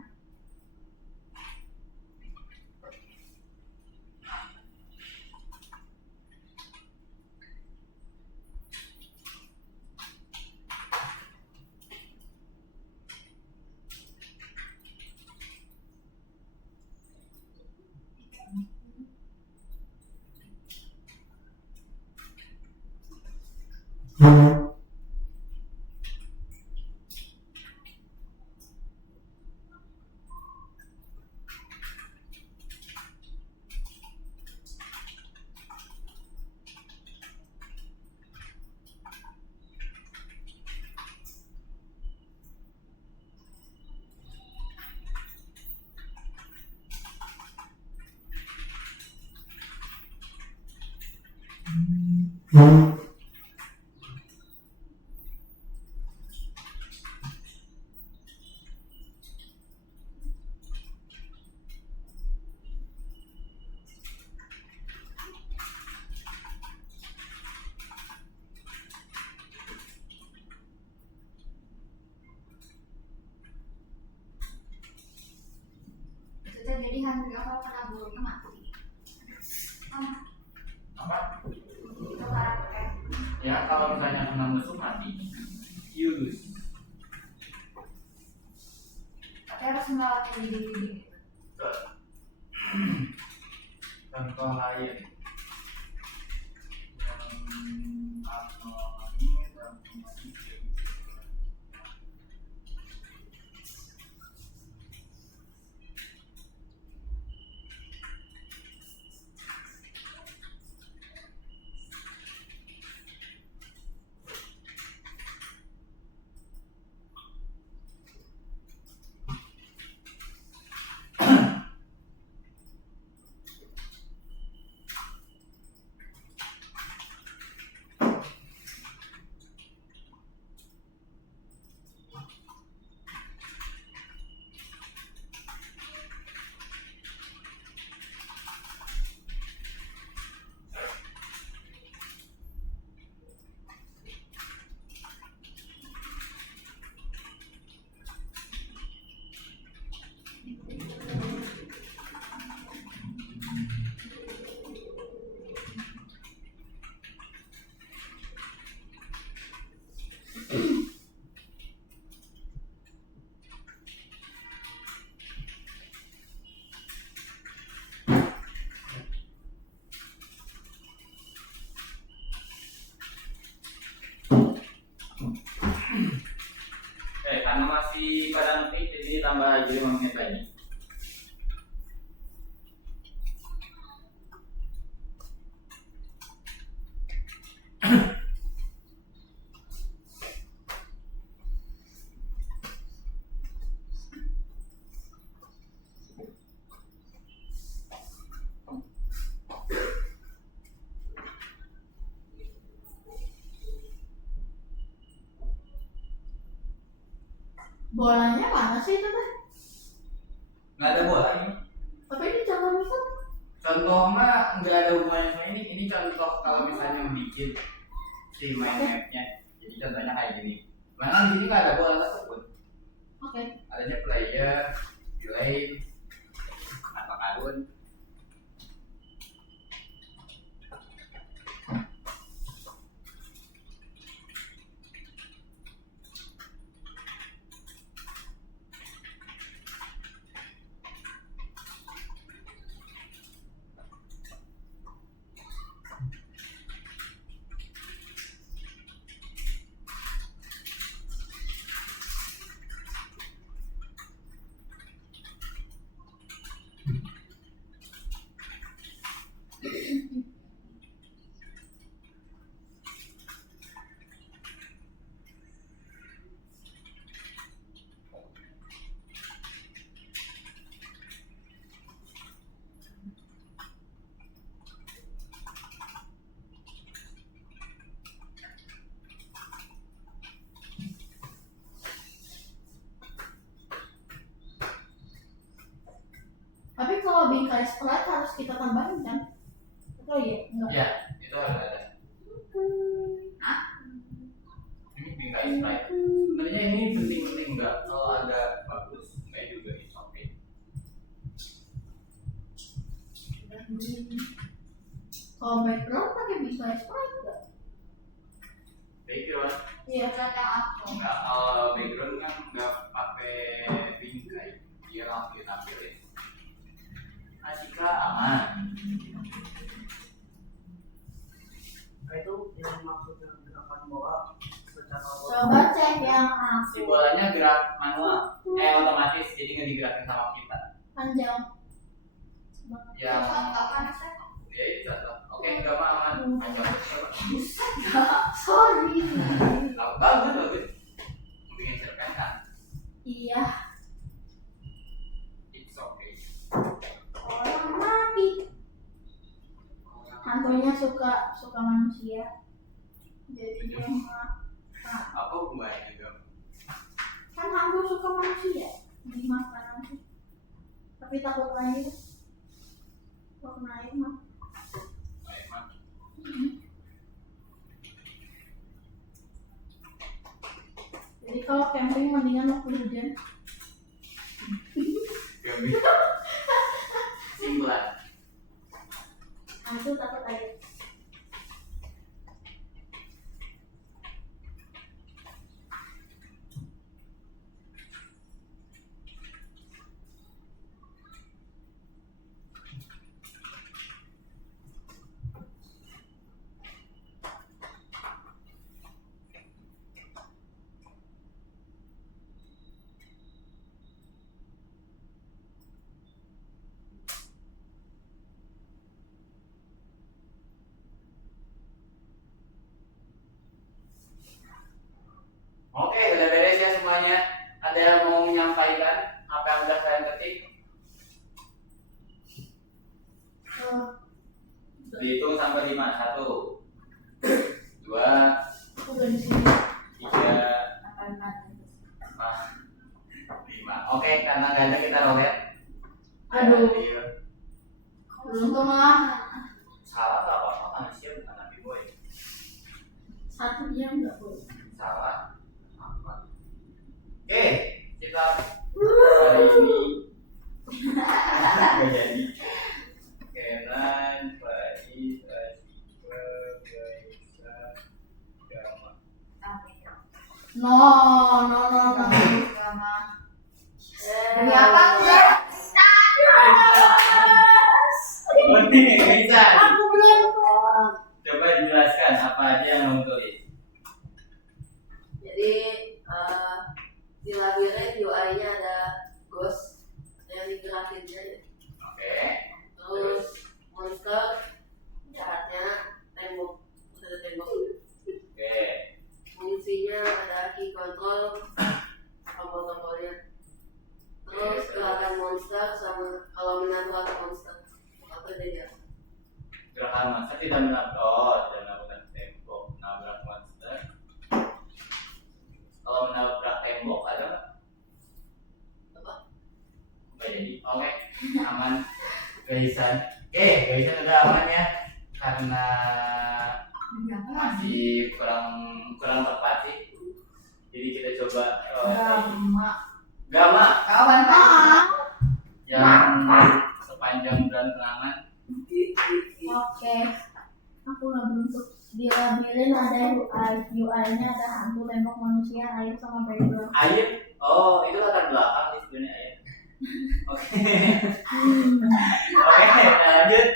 Itu teh jadi hantu kalau kena burungnya mati. Apa? Itu karakter. Ya kalau misalnya kena musuh mati. Use. Tapi harus melewati dinding-dinding. Contoh lain. Karena masih pada ngetik jadi tambah aja 5 menit lagi. Bolanya mana sih itu teh? Nggak ada bola ini. Tapi ini contoh misal. Contoh mah nggak ada hubungannya sama ini. Ini contoh kalau misalnya bikin si main mapnya. Jadi contohnya kayak gini. Mana di sini nggak ada bola tersebut. Oke. Adanya player, delay, apa karun. Tapi kalau bingkai sprite harus kita tambahin kan? Atau iya? Enggak. Ya, itu harus ada. Ini bingkai sprite. Sebenarnya ini penting-penting nggak? Kalau ada bagus, nggak juga it's okay. Kalau background pakai bingkai sprite enggak? Background Iya. Lihat yang aku. nggak, kalau background kan nggak pakai bingkai, dia langsung ditampilin. Jika aman. Nah, itu yang maksudnya gerakan bola secara Coba cek yang Si aku. bolanya gerak manual, otomatis, jadi nggak digerakin sama kita. Panjang. Ya, Contoh kan saya. ya itu contoh. Oke, nggak mau aman. Panjang. Sorry. Bagus, bagus. Bikin cerpen kan? Iya. It's okay. Orang mati. Hantunya suka manusia. yang maha. Aku kembali juga. Kan hantu suka manusia dimakan nanti, tapi takut air. Takut air mah. Emang. Jadi kalau camping mendingan waktu hujan. Gami. Simpulan. Hantu takut air. Oke, udah beres ya semuanya. Ada yang mau menyampaikan apa yang udah kalian ketik? Dihitung sampai 5. 1, 2, Aku udah di sini. 3, Apa 5. Oke, karena nggak ada kita rolet. Aduh. Iya. Beruntung lah. Salah nggak apa-apa kan siap bukan nabi boy. Satu dia nggak boleh. Salah. Apa? Oke, kita hari ini nggak jadi. Kenan, Faiz, Asika, Gaisa, Gama. No. Demi apa enggak? Oh nih, bisa. Aku beruntung. Coba dijelaskan apa aja yang kamu tulis. Jadi di labirin UI-nya ada ghost yang digerakin aja. Oke. Terus monster jahatnya tembok, ada tembok. Oke. Fungsinya ada key control, tombol-tombolnya. Terus gerakan monster sama kalau menabrak monster apa dia? Gerakan monster tidak menabrak tembok, menabrak monster. Kalau menabrak tembok ada nggak? Apa? Nggak jadi. Oke, aman. Gaisan. Oke, Gaisan udah aman ya. Karena masih kurang tepat sih. Jadi kita coba Gama Kawan yang sepanjang bulan kenangan. Oke. Aku nggak beruntung. Di labirin ada UI-nya ada hantu, tembok, manusia, air sama background. Air, oh itu latar belakang nih sebenarnya air. Oke, oke, lanjut.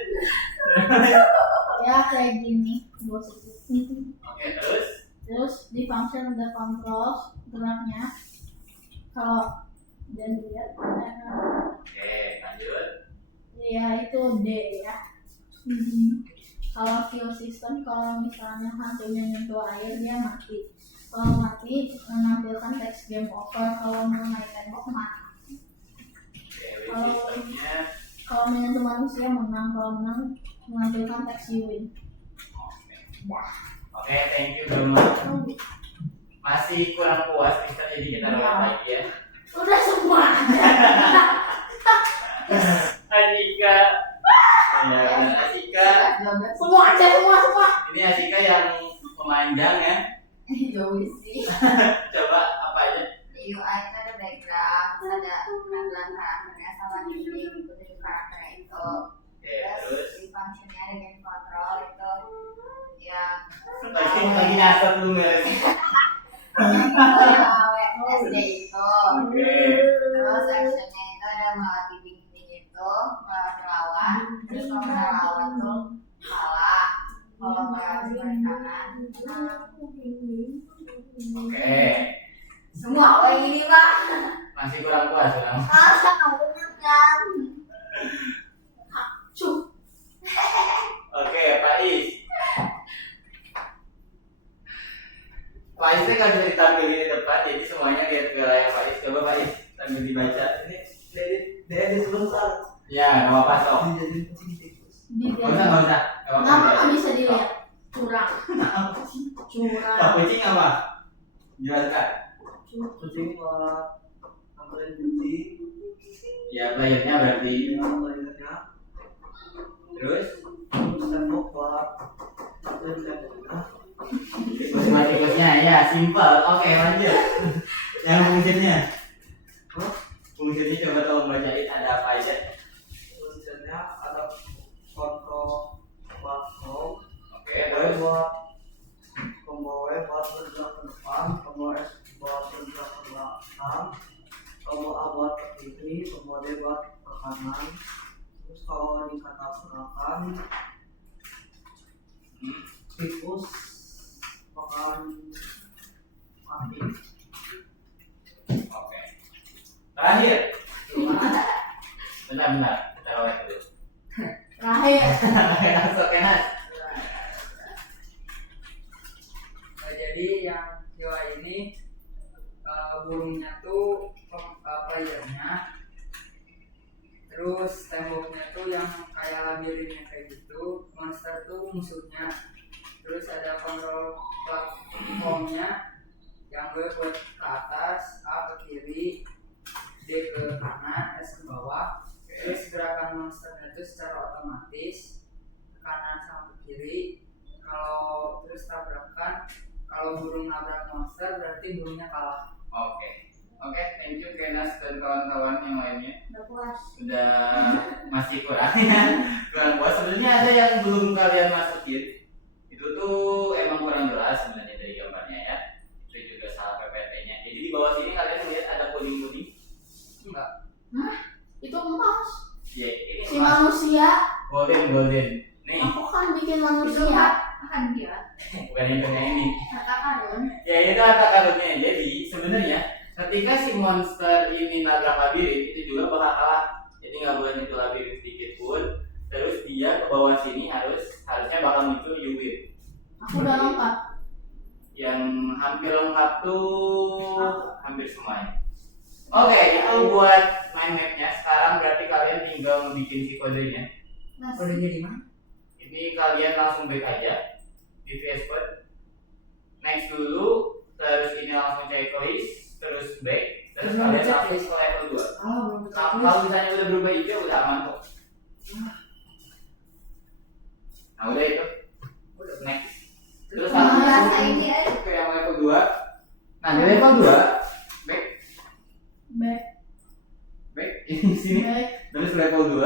Ya kayak gini. Oke, terus. Terus di function ada controls geraknya. Kalau dan lihat Oke, lanjut. ya itu D ya. Kalau kill system, kalau misalnya hantunya nyentuh air dia mati. Kalau mati menampilkan teks game over. Kalau mengenai tembok mati. Oke, sistemnya. Kalau menyentuh manusia menang. Kalau menang menampilkan teks you win. Oke, thank you Gama. Masih kurang puas kita jadi kita roll lagi ya. Udah semua. Asika. Ya, Asika. Semua. Ini Asika yang memanjang ya. Jauh sih. Coba apa aja? Di UI itu ada background, terus ada penampilan karakternya sama dinding, itu karakternya itu. Oke, terus. Di functionnya ada game control itu yang Lagi nyasar dulu ya. SD itu. Oke. Terus actionnya itu ada malah dinding itu melawan, terus kalau melawan tuh kalah, kalau melawan dari kanan. Oke. Semua kayak gini pak. Masih kurang puas kurang. Bener kan? Oke, Pak Is. Pak Is ini kan bisa ditampilin di depan, jadi semuanya lihat ke layar Pak Is. Coba Pak Is sambil dibaca. Ini Dari sebentar. ya, nggak apa-apa sok. Jadi posisi tikus. Di Nggak usah, nggak usah. Nggak apa-apa. Kenapa nggak bisa dilihat? curang. Curang. Pak kucing apa? Jelaskan. Kucing buat ngambilin cuci. Ya playernya berarti. Yang lainnya. Terus Terus tembok buat ngambilin temboknya. tikus-tikusnya ya simpel. Oke lanjut. Yang fungsinya. Fungsinya coba tolong bacain ada apa aja. Fungsinya ada kontrol buat home. Oke terus. Buat combo E buat bergerak ke depan, combo S buat bergerak ke belakang, combo A buat ke kiri, combo D buat ke kanan. Terus kalau di kata gerakan tikus bakalan mati. Oke. Terakhir. Bentar. Kita rolek dulu. Terakhir. Langsung Kenas. Nah, jadi yang Jawa ini burungnya tuh playernya, terus temboknya tuh yang kayak labirinnya kayak gitu, monster tuh musuhnya, terus ada kontrol platformnya yang gue buat ke atas, A ke kiri, D ke kanan, S ke bawah. Terus gerakan monsternya itu secara otomatis ke kanan sama ke kiri. Kalau terus tabrakan, kalau burung nabrak monster berarti burungnya kalah. Oke, thank you Kenas dan kawan-kawan yang lainnya. Udah puas. Udah masih kurang ya, kurang puas. Sebenarnya ada yang belum kalian masukin. Itu tuh emang kurang jelas sebenarnya dari gambarnya ya. Itu juga salah PPT-nya. Jadi di bawah sini kalian lihat ada kuning-kuning. Enggak. Itu emas. Ya, ini Si emas. manusia. Golden. Nih, Aku kan bikin Itu manusia. akan dia. bukan yang ini. Kata karun. Ya itu harta karunnya. Jadi sebenarnya ketika si monster ini nabrak labirin itu juga bakal kalah. Jadi nggak boleh nyentuh labirin sedikit pun. Terus dia ke bawah sini harusnya bakal muncul Yuwir. Aku udah lengkap. Yang hampir lengkap tuh hampir semuanya. Oke, itu buat main mapnya. Sekarang berarti kalian tinggal bikin si kodenya. Kodenya di mana? Ini kalian langsung back aja di VS Code. Next dulu, terus ini langsung checklist, terus back, terus Belum kalian checklist. langsung ke level 2. Belum Nah, kalau misalnya udah berubah hijau udah aman kok. Nah udah itu. Udah next. Terus Nah, langsung rasain dia. ke yang level 2. Nah di level 2 back ini sini. Baik. Terus level 2.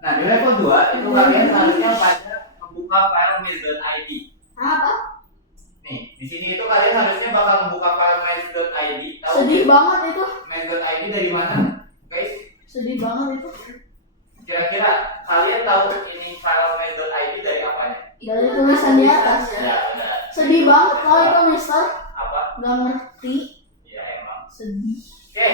Nah di level 2 itu kalian harusnya pada membuka file mail.id. Apa? Nih, di sini itu kalian harusnya bakal membuka file mail.id. Tahu Sedih banget itu. mail.id dari mana? Guys, Sedih banget itu. kira-kira kalian tahu ini file mail.id dari apanya? Dari tulisan di atas. Ya, benar. Sedih banget kalau itu Mister. Apa? Gak ngerti. Ya, emang. Sedih. Oke,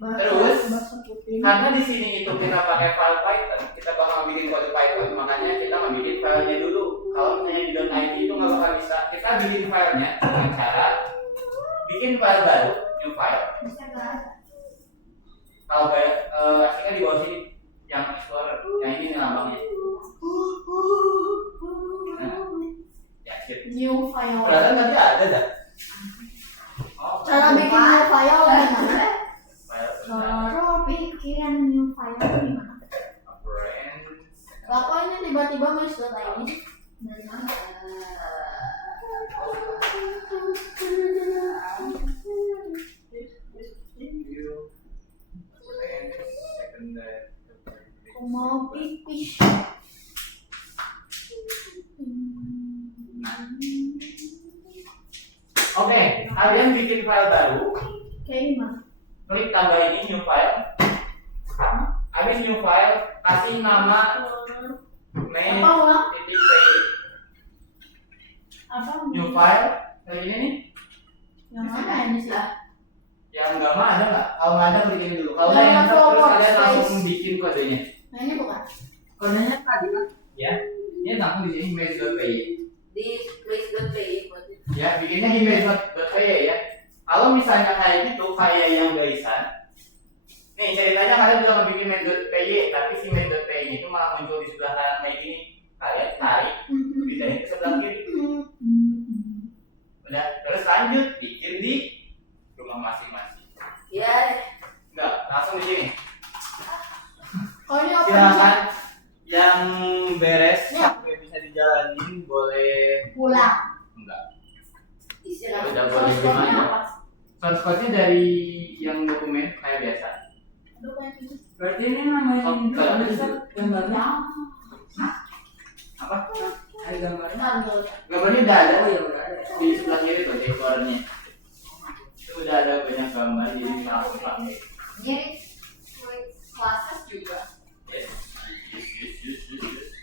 Bahasa- Terus? bahasa putih. karena di sini itu kita pakai file Python, kita bakal bikin kode Python, makanya kita bikin filenya dulu. Kalau misalnya di .id itu nggak bakal bisa. Kita bikin filenya dengan cara bikin file baru, new file. Kalau kayak aslinya di bawah sini, yang Explorer, yang ini nih lambangnya. Ya, shit. New file. Perasaan tadi ada dah. Oh, Cara bikin new file gimana? file sebentar. Cara bikin new file gimana? Friends. Apa ini tiba-tiba Mister ini? Dari mana? Video. Secondary. Aku mau pipis. Oke, kalian bikin file baru, Kayak gimana? klik tambah ini new file. Habis new file, kasih nama main Apa ulang? titik py. Apa? New file kayak gini nih. Yang mana ini sih? Yang nggak mah ada nggak? Kalau nggak ada bikin dulu. Kalau Yang nggak yang forward terus kalian slash. langsung bikin kodenya. Nah ini bukan. Kodenya tadi kan? Ya, ini langsung di sini image.py. Di place.py buat itu. Ya, bikinnya image.py ya. Kalau misalnya kayak gitu, kayak yang gaisan. Nih ceritanya kalian bisa bikin image.py, tapi si image.py itu malah muncul di sebelah kanan kayak gini. Kalian tarik, pindahin ke sebelah kiri. Terus lanjut bikin di rumah masing-masing. Ya. Enggak, langsung di sini. Kalau ini open Silakan yang beres Ya. sampai bisa dijalanin boleh. pulang. Enggak. Istirahat. Udah boleh gimana? Source code-nya dari yang dokumen kayak biasa. Berarti ini namanya Oh, ini kalau bisa gambarnya. Apa? Ada gambarnya. Gambarnya udah ada. Oh ya udah ada. Di sebelah kiri tuh dekornya. Itu udah ada banyak gambar jadi bisa langsung pakai. Jadi with classes juga. Yes. Yes.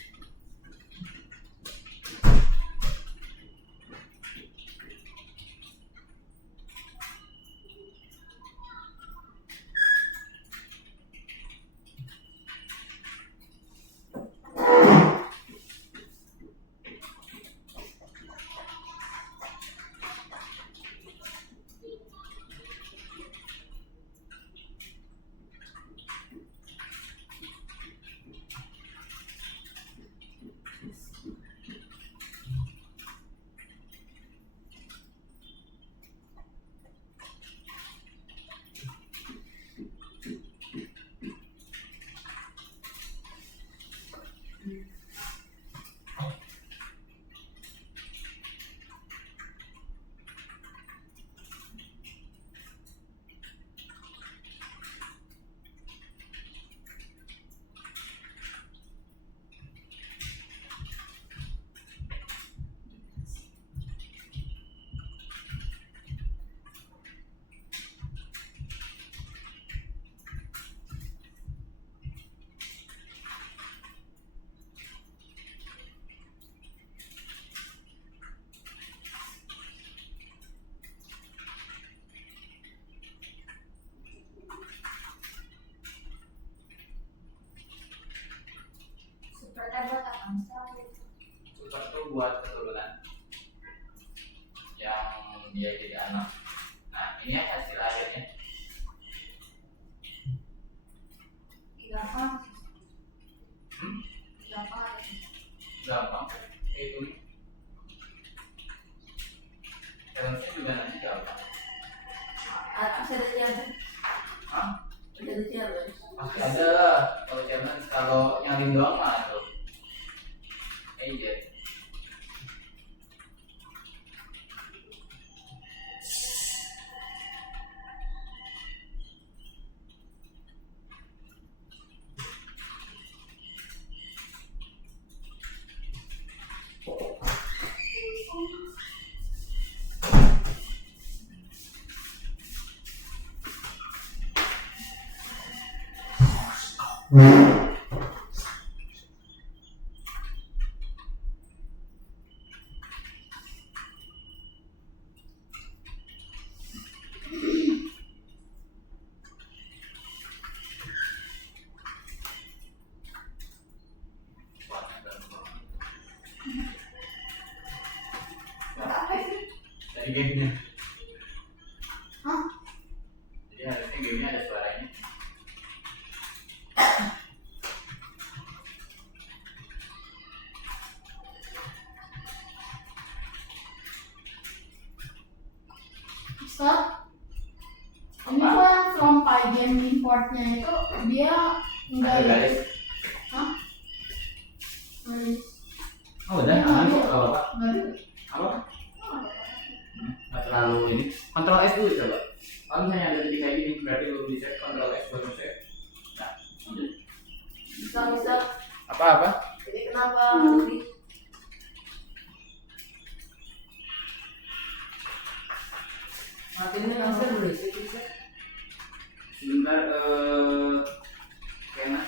Seperti buat apa misalnya? Super tuh buat keturunan yang dia jadi anak. Nah ini hasil akhirnya. Gampang. Hmm? Gampang ada. Gampang. Itu nih. Challenge-nya juga nanti gampang. Hah? Pasti ada lah. Kalau challenge kalau nyalin doang mah tuh. Iya. Apa ini? Dari gamenya. Hah? Jadi harusnya gamenya ada suaranya. Mister, ini kok yang from Pygen importnya itu dia enggak Ada garis. Hah? Garis. Oh udah, aman kok. Gak apa-apa. Enggak ada. Apa? Nggak terlalu ini. Kontrol S dulu coba. Kalau misalnya ada titik kayak gini, berarti belum di save. Kontrol S baru save. Nah, Bisa. apa-apa? Jadi kenapa di Matiin langsung dulu sih bisa. Sebentar, kena.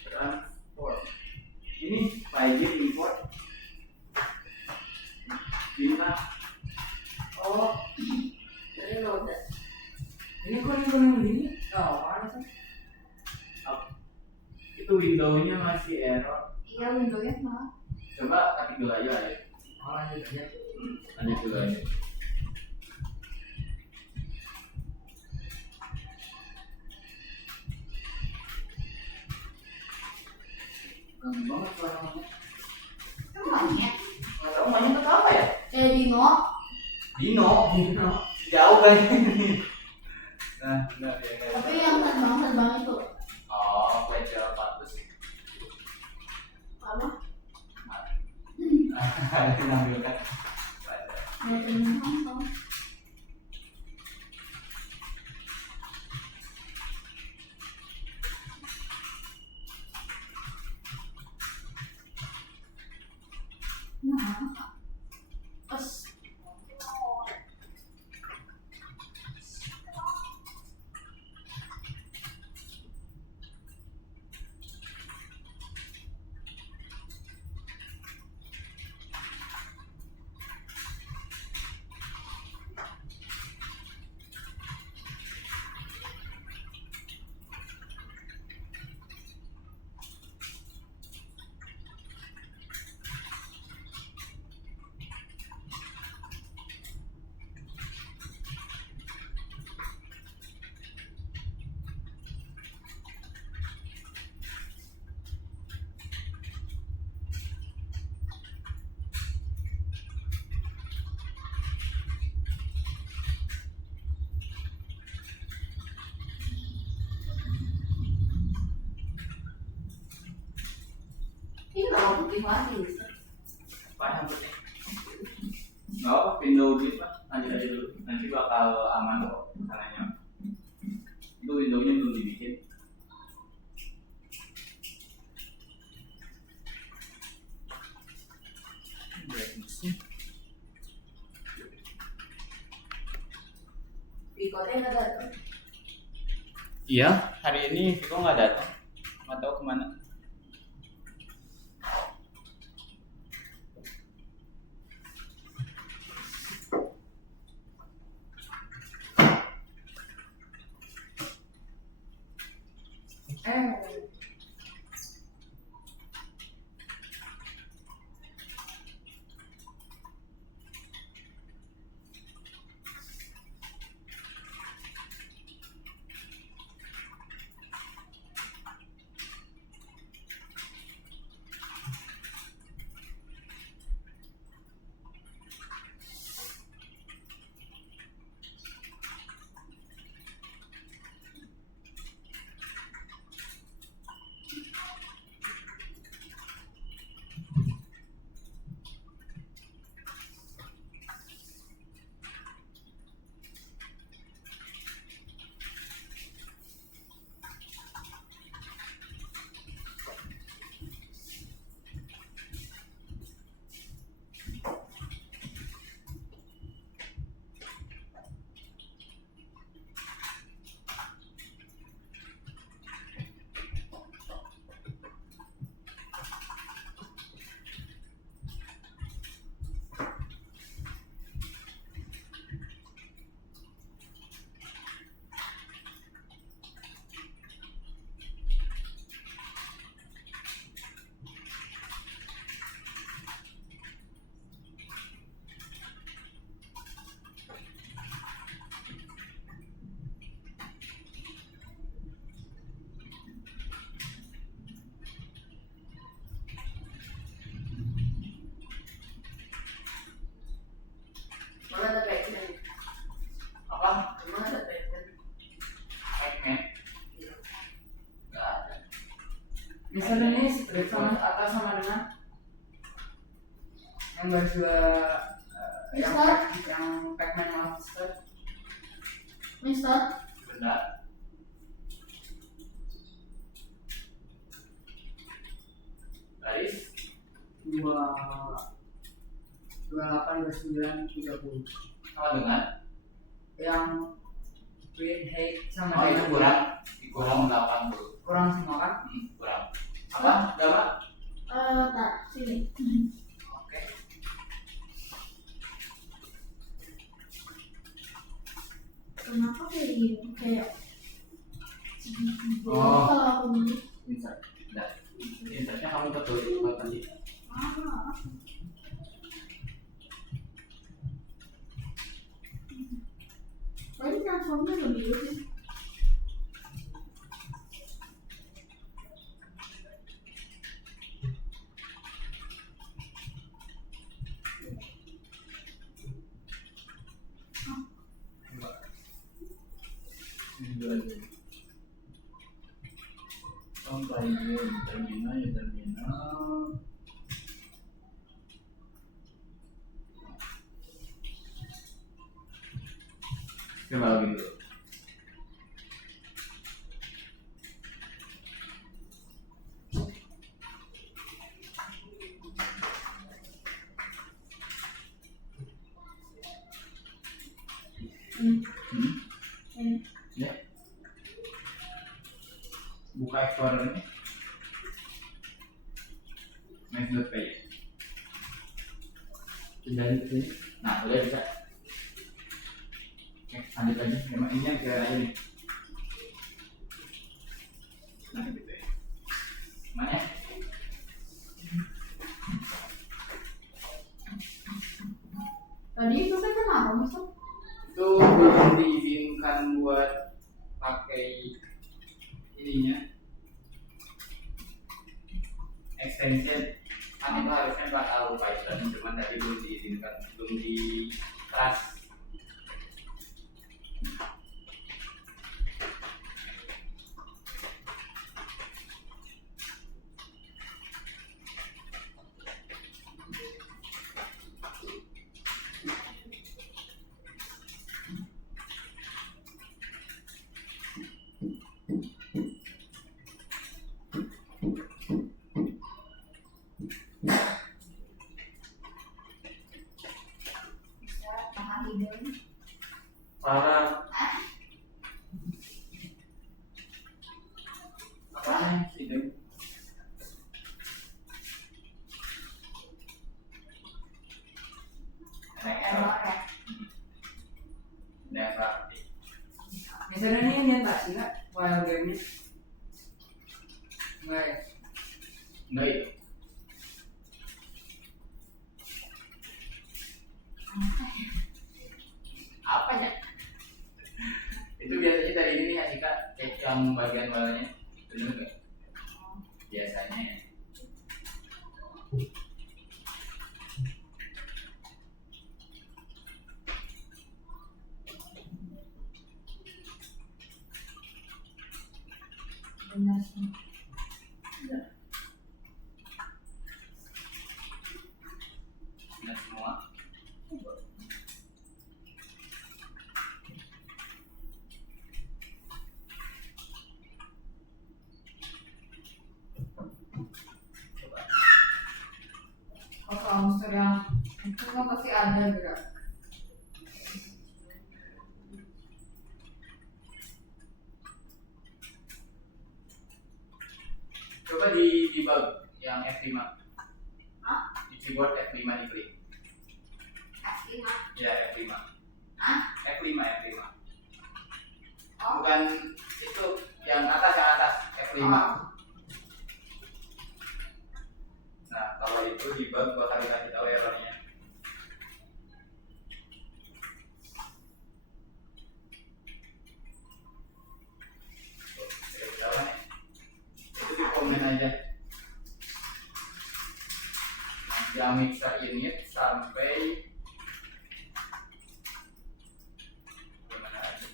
Transport. Ini Pygen import. Bintang. Oh, dari udah. ini kuning gini. Oh, mana sih? Itu window-nya masih error. Iya windownya mah. Coba ketik dulu aja ya. Oh, lanjut aja. Lanjut dulu aja. Gampang banget suaranya. Emangnya? Dino. Dino. Jauh kan ini. Nah, benar ya kayak. Tapi yang terbang itu Oh, pecel patus. apa? Ada yang ngambil kan. Ada temen Hongkong. Nah, pas ini kalau putih mati Mister. Apa yang penting? Nggak apa, window gitu lah. Lanjut aja dulu. Nanti bakal aman kok sananya. Itu windownya belum dibikin. Viko teh nggak datang. Iya, hari ini Viko nggak datang. Nggak tahu kemana. Mana ada Pac-Man? Apa? Mana ada Pac-Man? Pac-Man? Nggak ada. Mister ini strip sama atas sama dengan yang baru dua yang Pac-Man Monster. Mister, Benar. Garis 28, 29, 30 sama dengan? yang Green Hate sama Oh, itu dengan kurang 80. kurang semua kan? Kurang. Apa? Gamma? tak sini. Oke. Kenapa kayak gini? Kayak Oh. kalau aku beli. Insert. Udah. Insertnya kamu betul buat nanti. Ah. Tadi transformnya lebih lucu. Coba lagi dulu. Ya. Buka Explorer-nya. Max.py. Nah, udah bisa. Oke, lanjut aja. Emang ini yang kira aja nih. Nah, gitu ya. Mana? Tadi itu kan kenapa masuk? Itu belum diizinkan buat pakai ininya extension. Kan itu harusnya bakal Python, cuman tadi belum diizinkan, belum di trust. Maha hidung. Parah. Apaan sih itu? Error ya. Yang praktik. Misalnya nih ini tak sih nggak file game-nya? Nggak ya? Enggak itu. Apanya? Itu biasanya dari ini nih Asika, cek yang bagian bawahnya. Bener nggak? Biasanya ya. Benar sih. Benar semua. Coba. Oh, kalau Mister yang itu kan pasti ada gerak. Coba di debug yang F5. Hah? Di keyboard F5 diklik. F5. Ya F5. Hah? F5 F5. Oh. Bukan itu yang atas F5. Oh. Nah, kalau itu debug bakal dikasih tahu errornya. Tuh, dikasih tahu nih. Itu di komen aja. Yang mixer unit sampai gimana aja?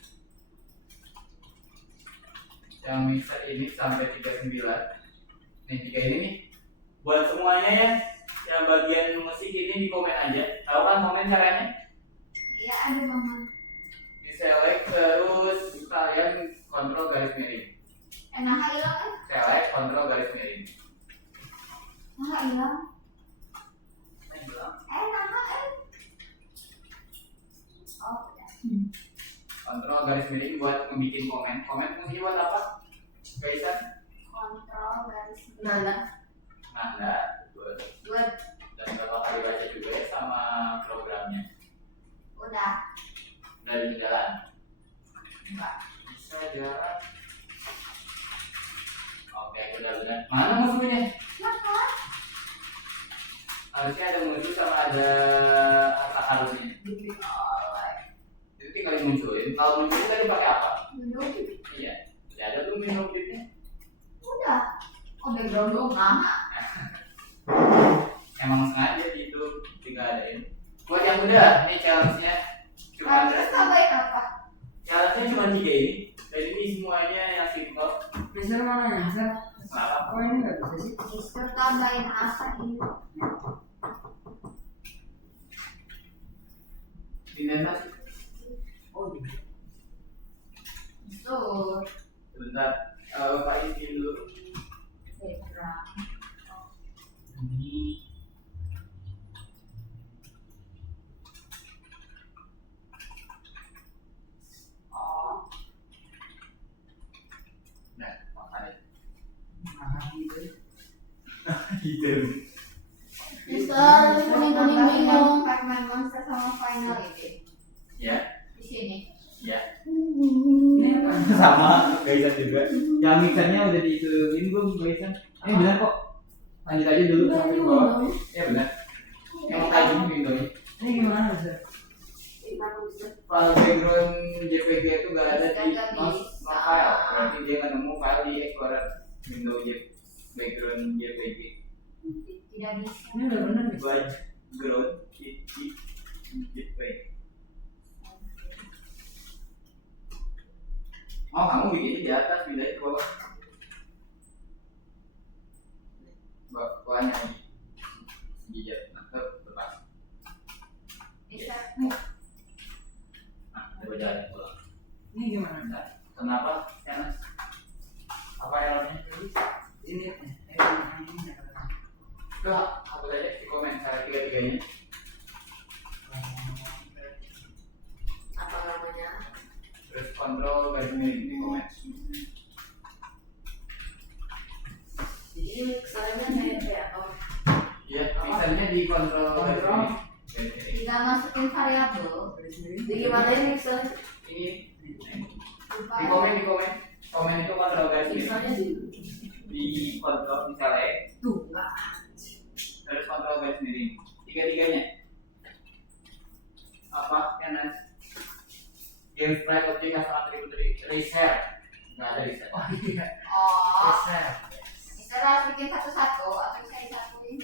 Yang mixer ini sampai 39. Nih 3 ini nih. Buat semuanya ya, yang bagian musik ini di komen aja. Tahu kan komen caranya? Iya ada mama. Di select terus kalian kontrol garis miring. Nah hilang kan? Select kontrol garis miring. Nah hilang. Apa yang bilang? Oh udah. Kontrol garis miring buat membuat komen. Komen fungsinya buat apa? Gaisan? Kontrol garis Nada. Nanda. Betul. Good. Dan berapa kali baca juga ya sama programnya. Udah. Udah bisa jalan? Enggak. Bisa jalan. Oke, udah benar. Mana musuhnya? Maka. Harusnya ada musuh sama ada harta karunnya. Itu tinggal dimunculin. Kalau munculin tadi pakai apa? Minum. Iya. Tidak ada tuh minum duitnya. Udah. Oh background dong lama. Emang sengaja gitu diadain. Buat yang udah, ini challenge-nya cuma Terus tambahin apa? challenge-nya cuma 3 ini. Dan ini semuanya yang simple. Mister mana ya? Mister? Kenapa? Oh ini nggak bisa sih? Mister tambahin apa ini? Di data sih. Oh iya. Bentar, Bapak izin dulu. Petra. Oh, Nah, makanya. Nah, gitu. Gitu. Mister, kuning-kuning bingung. Pac-Man Monster sama Final ini Ya, di sini. ya. Ini apa? Sama Gaisan juga. Yang mixernya udah diituin belum Gaisan? Ini benar kok. Lanjut aja dulu sampai ke bawah. Ya benar. Yang kayak gini Windows. Ini gimana Mister? Kalau background JPG itu nggak ada di Nggak not bisa. file, berarti dia nggak nemu file di Explorer Windows background JPG. Tidak bisa. Ini udah bener Mister. Background JPG. Oh, kamu bikinnya di atas, pindahnya ke bawah. Bawahnya lagi. Gijat, mantap, lepas. Bisa. Nah, coba jalan pulang. Ini gimana? Bentar. Kenapa? Enak. Apa errornya? Ini Tuh, hapus aja di komen cara tiga-tiganya. Apa namanya? Terus kontrol garis miring di komen. Jadi mixernya kayak apa? Iya, misalnya di kontrol garis miring. Garis miring. Tinggal masukin variabel. Jadi gimana ini mixer? Ini Lupa. di komen komen itu kontrol garis miring. Mixernya di Di kontrol misalnya tuh. terus kontrol garis miring. Tiga-tiganya. Apa? Kanan. Game sprite object custom attribute reset. Nggak ada reset. Oh iya. Oh, Reset. Mister harus bikin satu-satu atau bisa disatuin?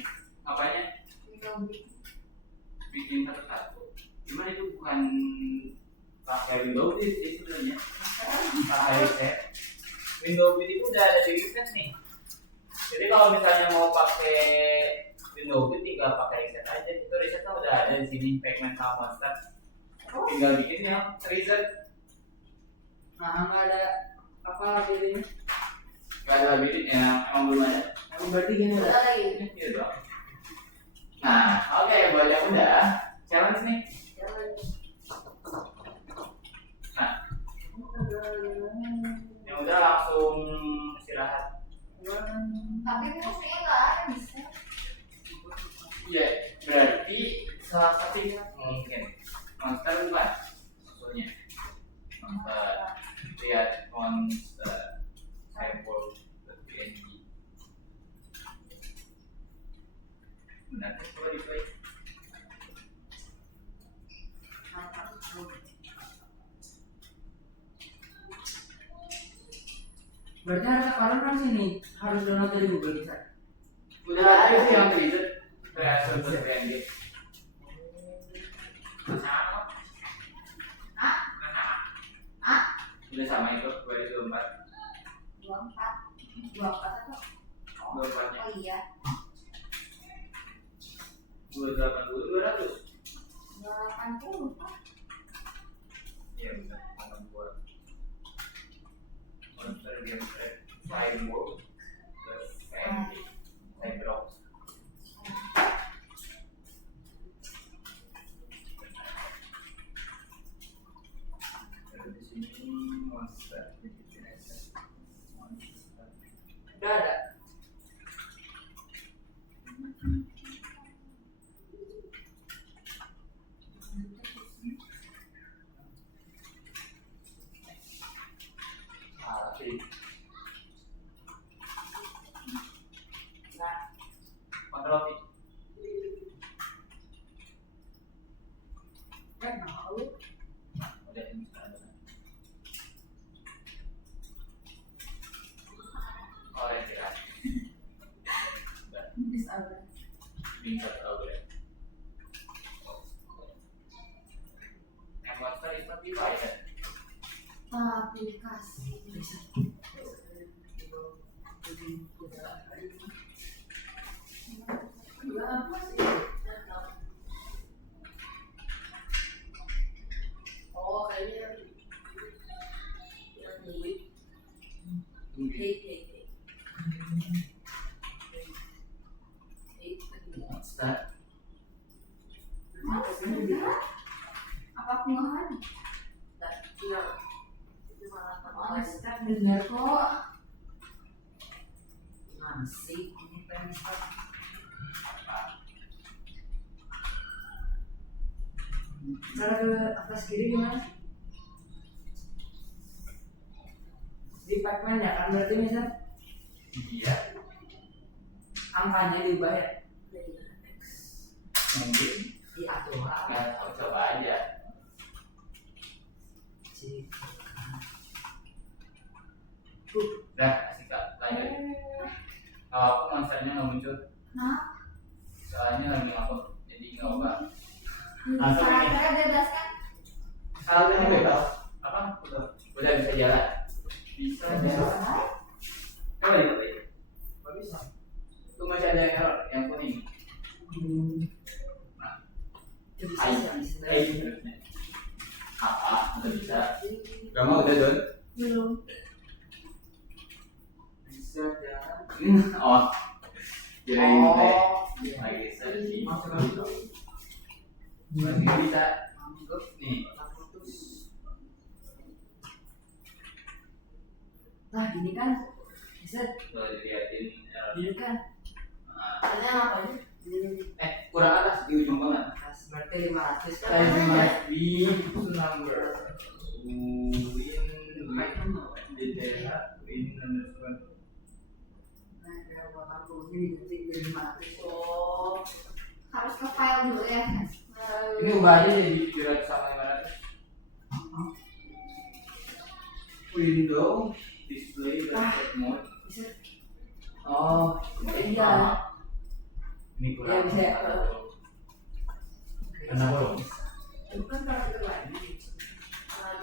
Apanya? Windows. Bikin satu-satu. Gimana itu bukan pakai Windows itu sebenarnya? Pakai reset. Windows itu udah ada di reset nih. Jadi kalau misalnya mau pakai Windows tinggal pakai reset aja. Itu reset kan udah ada di sini Pac-Man sama Monster. Tinggal bikin ya reset. Nah, nggak ada apa bedanya? Gak ada bikin ya, emang belum ada. Emang berarti gini Udah lah. lagi. Gitu doang. Nah, oke buat yang udah challenge nih. Nah, yang udah langsung istirahat. Tapi musuhnya nggak ada bisa. Iya, berarti salah satunya mungkin monster bukan maksudnya monster lihat monster sample.png benar coba di play. Berarti harus sekarang kan sini harus download dari Google bisa. Udah ada sih yang riset creation.png. Sama. Udah sama itu 2024. 24 atau? 24 nya. Oh iya. 280 200. 80. Iya benar, akan buat monster game set Firewall plus PNG Cyberbox. Terus di sini monster monster. Udah ada. Salah sih. Nah, kontrol V. Udah ini sekarang. Oh ya kira. Udah Bisa. bisa tahu ya. Yang monster itu Spotify kan? Aplikasi. Oh, kayaknya yang duit. Apa aku ngahan? Iya. Itu malah Oh, Mister bener kok. Mana sih ini Mister? Cara ke atas kiri gimana? Di Pacman ya kan berarti Mister? Iya. Angkanya diubah ya? Mungkin. Diatur Nggak tahu, coba aja. Dah, kasih kak. Lanjut. Kalau aku monsternya nggak muncul. Nah, Soalnya lagi ngapa? Jadi nggak apa. Langsung ini. karakternya bebas kan? Salahnya bebas. Apa? Udah bisa jalan. Bisa jalan. Coba lihat lagi. Nggak bisa. Itu masih ada yang error, yang kuning. Itu bisa Hai. sih Mister. Terusnya. Apa? Udah bisa. Gak mau udah Don? Belum. Bisa jalan. Oh. Kirain Oh. teh. Lagi searching. Masuk. Masih nggak bisa. Nih. Nah gini kan bisa Tuh dilihatin error. gini kan Nah. Tanya apa ini? Kurang atas di ujung banget. atas berarti 500 kan Saya must be to number. Win underscore. nah kayak buat aku ini ganti jadi 500 Oh, Harus ke file dulu ya. Ini ubah aja jadi 700 sama 500. Window display graphic mode. bisa Oh, Iya. Ini kurang. Iya, bisa. Kenapa lo? itu kan karakter lain lagi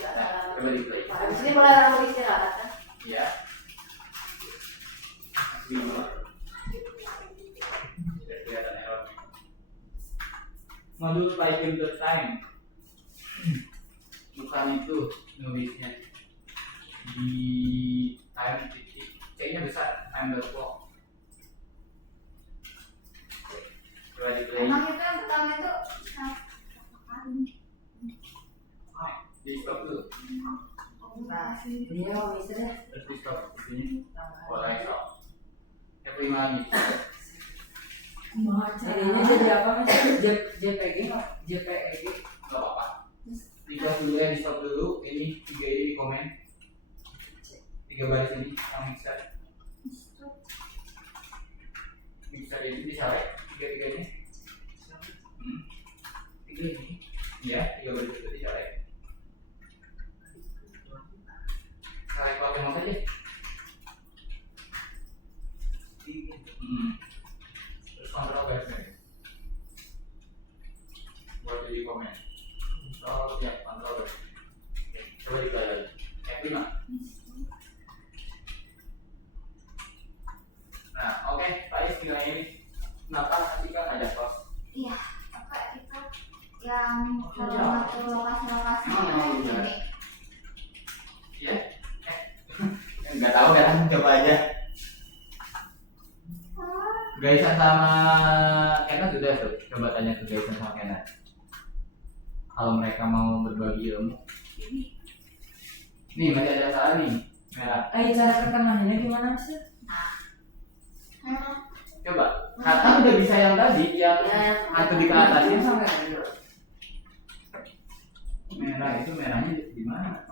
ada. Coba di play. Habis ini boleh langsung istirahat kan? Ya. Lima. Udah kelihatan error. Modul time. Bukan itu nulisnya. Di time titik C-nya besar, time.clock. Coba di play. Emang itu yang pertama itu Di stop dulu. nah ini ya Mister ya Terus di stop di sini. Boleh stop. F5 lagi. ini jadi apa Mister? JPG nggak? JPG Gak apa-apa. Di stop dulu ya, di stop dulu. Ini 3 ini di komen. 3 baris ini yang mixer. Mixer ini disalek 3 ini. 3 ini. Iya, 3 baris itu disalek. Salek pakai mouse aja. Terus kontrol garisnya. Buat jadi komen. Kontrol ya, kontrol garis. Oke, coba dikali lagi. F5. Nah, oke, Faiz tinggal ini. Kenapa Atika ngajak kos? iya apa itu yang kalau ngatur lokasi-lokasi itu ini. Iya? Enggak tahu kan, coba aja. Gaisan sama Kena sudah tuh. Coba tanya ke Gaisan sama Kena. Kalau mereka mau berbagi ilmu. Nih masih ada salah nih. Merah. cara perkembangannya gimana Mister? Coba. Kata udah bisa yang tadi, yang satu di ke atasnya. Merah itu merahnya di mana?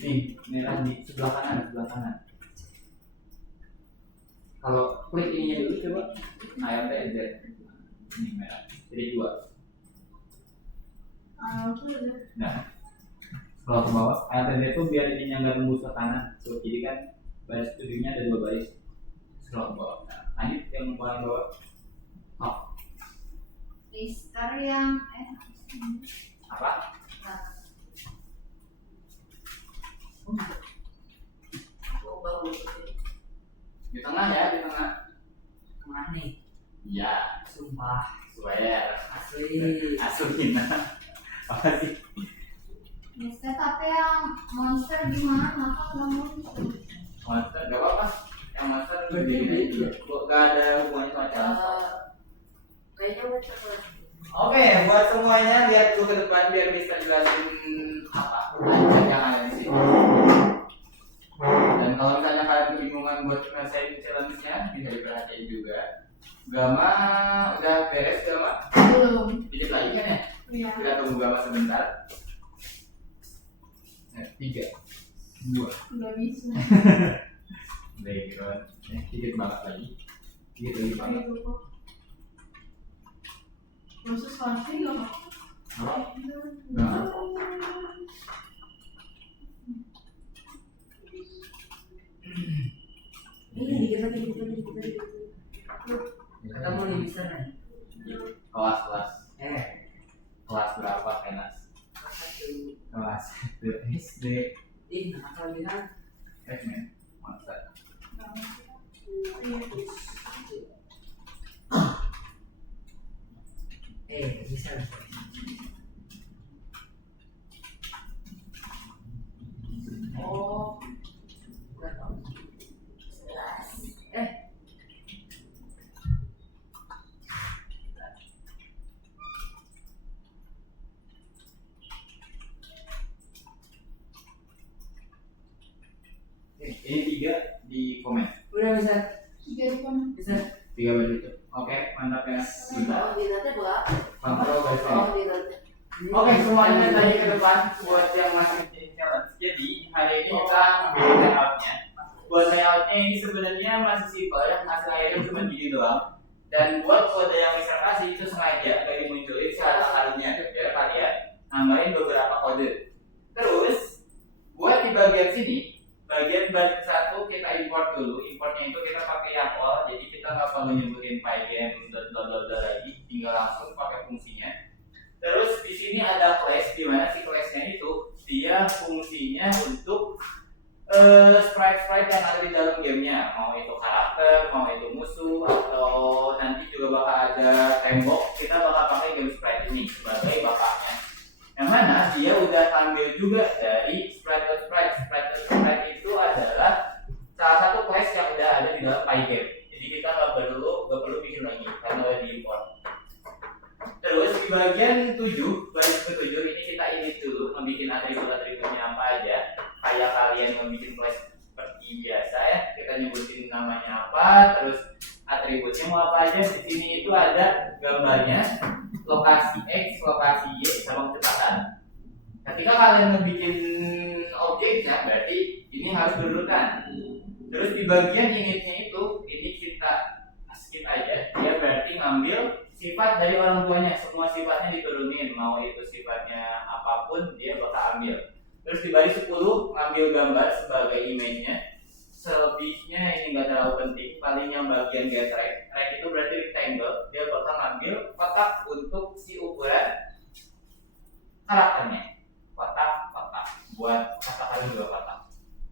Nih, merah di sebelah kanan. Kalau klik ininya dulu coba. ALT Z. Ini merah. Jadi 2. Nah, kalau ke bawah, ALT Z itu biar ininya nggak nembus ke kanan. Tuh, jadi kan baris tujuhnya ada 2 baris. Scroll ke bawah. Nah, lanjut yang paling bawah. Oh, Mister yang apa? Aku baru Di tengah ya, di tengah. Kemana nih? Iya, Sumpah swear. asli Asuhin. Apa sih? Mister tapi yang monster gimana? Maka nggak muncul. Monster, gak apa-apa. Yang monster Berarti begini beda. aja. Gak ada hubungannya sama cara. kayaknya udah coba. Oke, Oke, buat semuanya lihat dulu ke depan biar bisa jelasin apa aja yang ada di sini. Dan kalau misalnya kalian kebingungan buat ngerasain challenge-nya, bisa diperhatiin juga. Gamma udah beres Gamma? Belum. Dikit lagi kan ya? Iya. Kita tunggu Gamma sebentar. 3, 2, Nggak bisa. background. Dikit banget lagi. Dikit lagi banget. Proses pasti nggak apa-apa. Nah. Dikit lagi. Ketemu nih bisa nih. Kelas. Kelas Kelas berapa Enas? 1. Kelas 1 SD. Ih, nakal lihat. Men, masa. Bisa. Oh. Berapa? 11. Ini 3 di komen. Udah bisa. 3 di mana? Bisa. 3 baru itu. Oke, mantap ya. Bentar. Kontrol guys. Oke, semuanya tadi ke depan buat yang masih bikin challenge. Jadi hari ini kita bikin layoutnya. Buat layoutnya ini sebenarnya masih simpel ya, hasil akhirnya cuma gini doang. Dan buat kode yang Mister kasih itu sengaja dari munculin secara halunya biar kalian nambahin beberapa kode. Terus buat di bagian sini, bagian balik satu kita import dulu. Importnya itu kita pakai YAML, jadi kita nggak perlu nyebutin pygame lagi, tinggal langsung pakai fungsinya. Terus di sini ada class, di mana si classnya itu dia fungsinya untuk sprite-sprite yang ada di dalam gamenya, mau itu karakter, mau itu musuh, atau nanti juga bakal ada tembok. Kita bakal pakai game sprite ini sebagai bapaknya. Yang mana dia udah ambil juga dari sprite itu adalah salah satu class yang udah ada di dalam pygame. Jadi kita nggak perlu bikin lagi karena udah diimport. Terus di bagian 7, baris ke-7 ini kita edit dulu, membuat atribut-atributnya apa aja. Kayak kalian membuat class seperti biasa ya, kita nyebutin namanya apa, terus atributnya mau apa aja. Di sini itu ada gambarnya, lokasi X, lokasi Y, sama kecepatan. Ketika kalian membuat objeknya, berarti ini harus berurutan. Terus di bagian initnya itu, ini kita skip aja, dia berarti ngambil sifat dari orang tuanya, semua sifatnya diturunin, mau itu sifatnya apapun dia bakal ambil. Terus di baris 10 ngambil gambar sebagai image-nya. Selebihnya ini nggak terlalu penting, paling yang bagian get track itu berarti rectangle, dia bakal ngambil kotak untuk si ukuran karakternya. Kotak buat kata-kata juga kotak.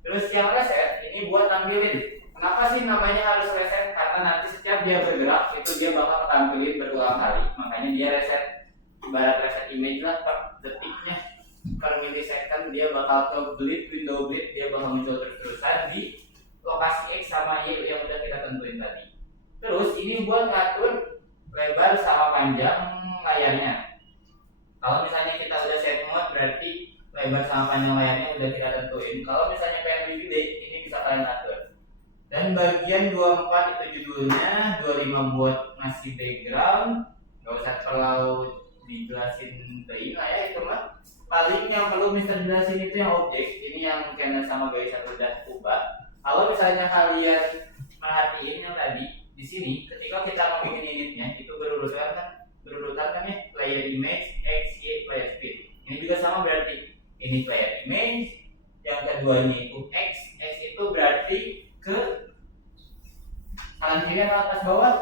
Terus yang reset ini buat tampilin. Kenapa sih namanya harus reset? Karena nanti setiap dia bergerak itu dia bakal tampilin berulang kali. Makanya dia reset, ibarat reset image lah per detiknya, per millisecond dia bakal ke window bleed, dia bakal muncul terus-terusan di lokasi X sama Y yang udah kita tentuin tadi. Terus ini buat ngatur lebar sama panjang layarnya. Kalau misalnya kita udah set mode berarti lebar sama panjang layarnya udah kita tentuin. Kalau misalnya pengen lebih gede, ini bisa kalian atur. Dan bagian 24 itu judulnya, 25 buat ngasih background, gak usah terlalu dijelasin lah ya, itu mah. Paling yang perlu Mister jelasin itu yang objek, ini yang Kenneth sama guys satu udah ubah. Kalau misalnya kalian perhatiin yang tadi di sini, ketika kita mau bikin unitnya itu berurutan kan ya, player image, X, Y, player speed. Ini juga sama berarti ini player image, yang keduanya itu X itu berarti ke kanan kiri atau atas bawah?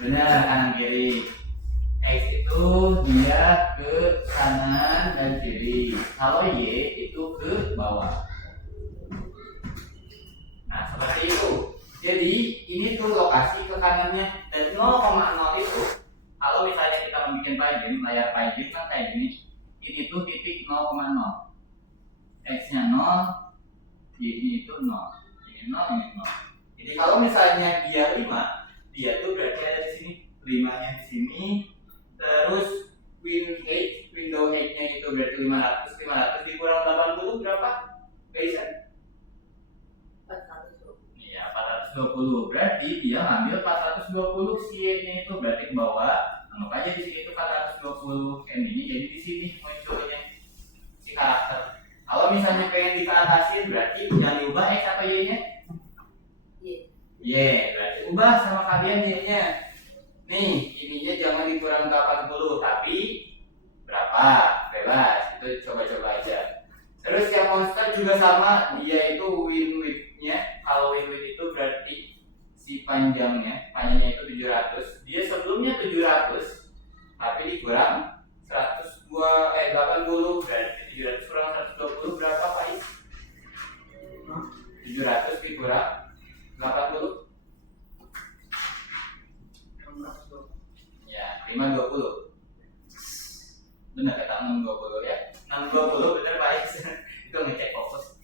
Benar, kanan kiri. X itu dia ke kanan dan kiri. Kalau Y itu ke bawah. Nah, seperti itu. Jadi ini tuh lokasi ke kanannya, dan 0,0 itu kalau misalnya kita membuat pygame, layar pygame kan kayak gini. Ini tuh titik 0,0. X-nya 0, Y itu 0. Ini 0, ini 0. Jadi kalau misalnya dia 5, dia 420 si Y-nya itu berarti ke bawah. Anggap aja di sini itu 420 M ini, jadi di sini munculnya si karakter. Kalau misalnya pengen dikeatasin berarti yang diubah X apa Y-nya? Y, berarti ubah sama kalian Y-nya. Nih, ininya jangan dikurang 80, tapi berapa? Bebas, itu coba-coba aja. Terus yang monster juga sama, dia itu win width-nya. Kalau win width itu berarti si panjangnya itu 700. Dia sebelumnya 700, tapi dikurang 80, berarti 700 kurang 120 berapa Pak Is? 700 dikurang 80. Ya, 520. Benar kata 620 ya. 620 benar Pak Is. Itu ngecek fokus.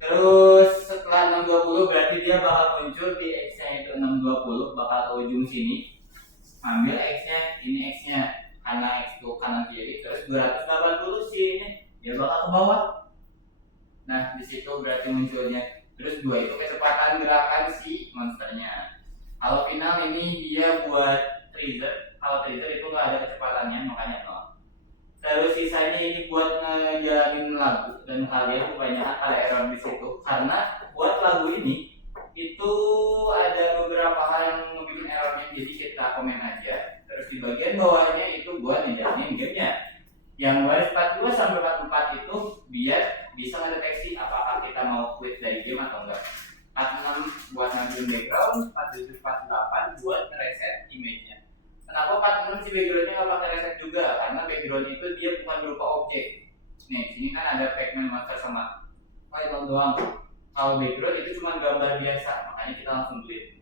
Terus setelah 620 berarti dia bakal muncul di X-nya itu 620, bakal ke ujung sini. Ambil X-nya, ini X-nya. Karena X itu kanan kiri, terus 280 sih ini dia bakal ke bawah. Nah, di situ berarti munculnya. Terus 2 itu kecepatan gerakan si monsternya. Kalau final ini dia buat treasure. Kalau treasure itu nggak ada kecepatannya, makanya 0. Terus sisanya ini buat ngejalanin lagu, dan kalian kebanyakan ada error di situ karena buat lagu ini itu ada beberapa hal yang ngebikin errornya, jadi kita komen aja. Terus di bagian bawahnya itu buat ngejalanin gamenya. Yang baris 42 sampai 44 itu biar bisa mendeteksi apakah kita mau quit dari game atau enggak. 46 buat ngambil background, 47 48 buat ngereset image-nya. Kenapa 46 si background-nya nggak pakai reset juga? Karena background itu dia bukan berupa objek. Nih, sini kan ada Pac-Man Monster sama Python doang. Kalau background itu cuma gambar biasa, makanya kita langsung delete.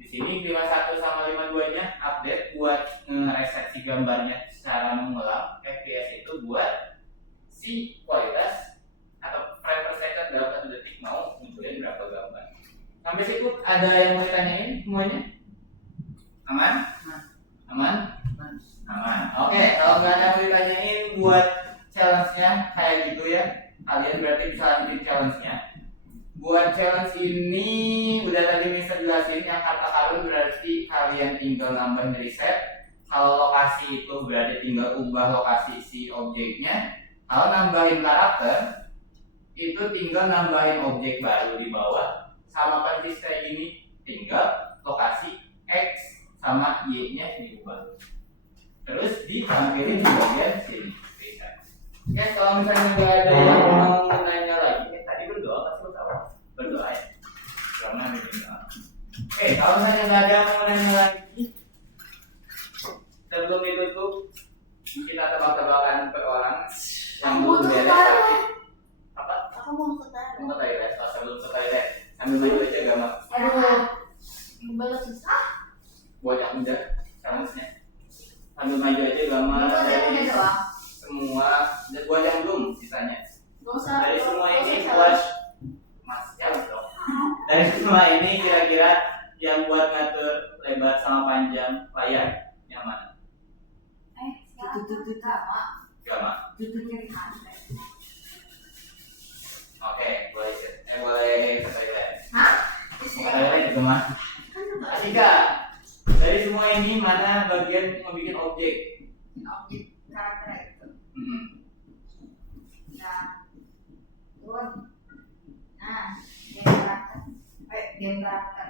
Di sini 51 sama 52-nya update buat ngereset si gambarnya secara mengulang. FPS itu buat si kualitas atau frame per second dalam 1 detik mau munculin berapa gambar. Sampai situ ada yang mau ditanyain semuanya? Aman? Aman? Aman. Oke, kalau nggak ada yang mau ditanyain buat challenge-nya kayak gitu ya, kalian berarti bisa lanjutin challenge-nya. Buat challenge ini udah tadi Mister jelasin, yang harta karun berarti kalian tinggal nambahin reset. Kalau lokasi itu berarti tinggal ubah lokasi si objeknya. Kalau nambahin karakter itu tinggal nambahin objek baru di bawah. Sama persis kayak gini, tinggal lokasi X sama Y-nya diubah. Terus ditampilin di bagian sini. Oke, kalau misalnya nggak ada yang mau nanya lagi, tadi berdoa pasti lo tahu. Berdoa ya. Karena berdoa. Oke, kalau misalnya nggak ada yang mau nanya lagi, sebelum ditutup kita tebak-tebakan per orang. Yang Aku belum mau ke beres toilet. sakit. Apa? Aku mau ke toilet. Mau ke toilet? Oh, sebelum ke toilet sambil maju aja gak mak? Aduh, banget susah. Buat yang udah challenge-nya sambil maju aja gak mak? Itu ada yang udah doang. Semua dan buat yang belum sisanya. Gak usah. Dari semua gak ini usah buat mas ya dong. Dari semua ini kira-kira yang buat ngatur lebar sama panjang layar yang mana? Sekarang sama Gak mak? kiri kanan. Oke, boleh ke toilet. Hah? Ke toilet juga mak. Asika, dari semua ini mana bagian membuat objek? Objek karakter itu. Ya, turun. Nah, game karakter.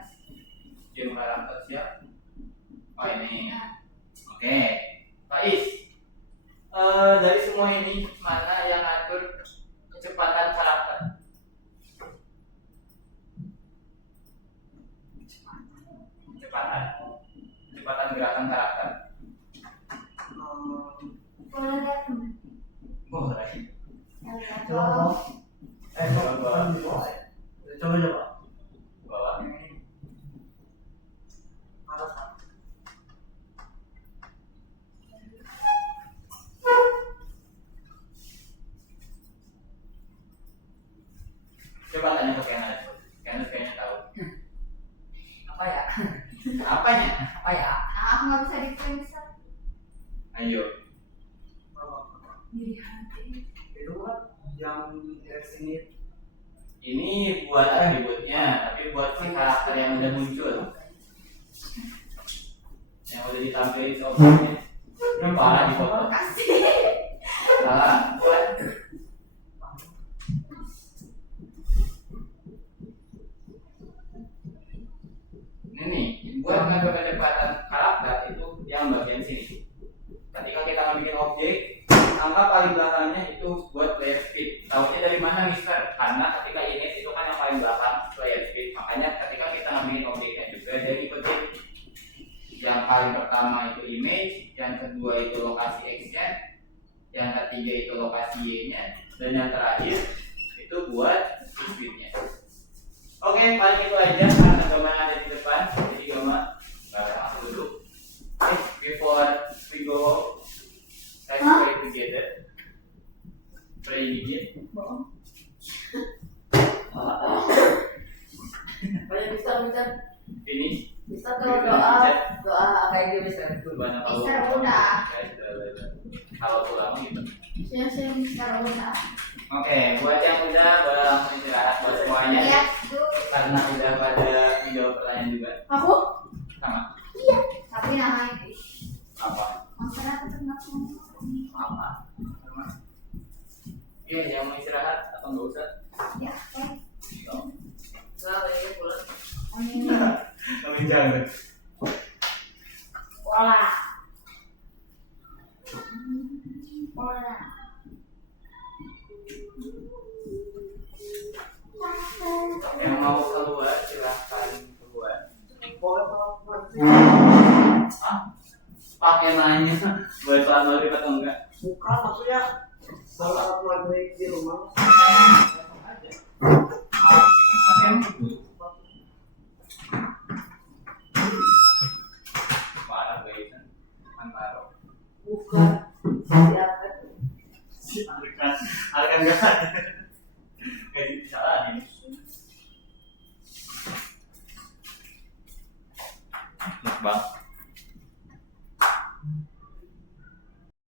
Game karakter siap? Oh ini. Oke, Pak Is. Dari semua ini mana yang ngatur kecepatan karakter? Kecepatan gerakan karakter. Boleh lihat teman. Boleh. Coba. Coba. Bawah. Coba tanya ke Kenneth. Kenneth kayaknya tahu. Apa ya? Apanya? Apa ya? Nah, aku nggak bisa diperiksa. Ayo. Itu kan yang dari sini. Ini buat atributnya, tapi buat si karakter yang udah muncul. udah ditampilin si objeknya. Yang parah di foto. Kasih. Salah, buat. Ini nih, buat mengatur kecepatan karakter itu yang bagian sini. Ketika kita membuat objek, angka paling belakangnya itu buat player speed. Tahunya dari mana, Mister? Karena ketika image itu kan yang paling belakang player speed. Makanya ketika kita ngambilin objeknya juga dari ikutin. Yang paling pertama itu image, yang kedua itu lokasi X-nya, yang ketiga itu lokasi Y-nya, dan yang terakhir itu buat speed-nya. Oke, paling itu aja karena gambar ada di depan. Jadi gambar masuk dulu. Okay, before we go home, let's pray together. Pray begin. Mister. Finish. Mister doa Kayak gitu bisa. Banyak Mister udah. Kalau pulang gitu. Saya Mister udah. Oke, buat yang udah boleh langsung istirahat buat semuanya. Lihat tuh. Karena udah pada menjawab pertanyaan juga. Aku? Sama. Iya. Tapi namanya Apa? masyarakat tetap Sama. Sama. Iya, yang mau istirahat atau nggak usah? ya. Oke. Nah, ini pulang. Ini Kami jangan. Pola. Yang mau keluar silahkan keluar. Ah, pakai nanya buat sholat maghrib atau enggak? Bukan maksudnya salat maghrib di rumah. Parah guys, antara. Bukan. Siapa? Alkan enggak?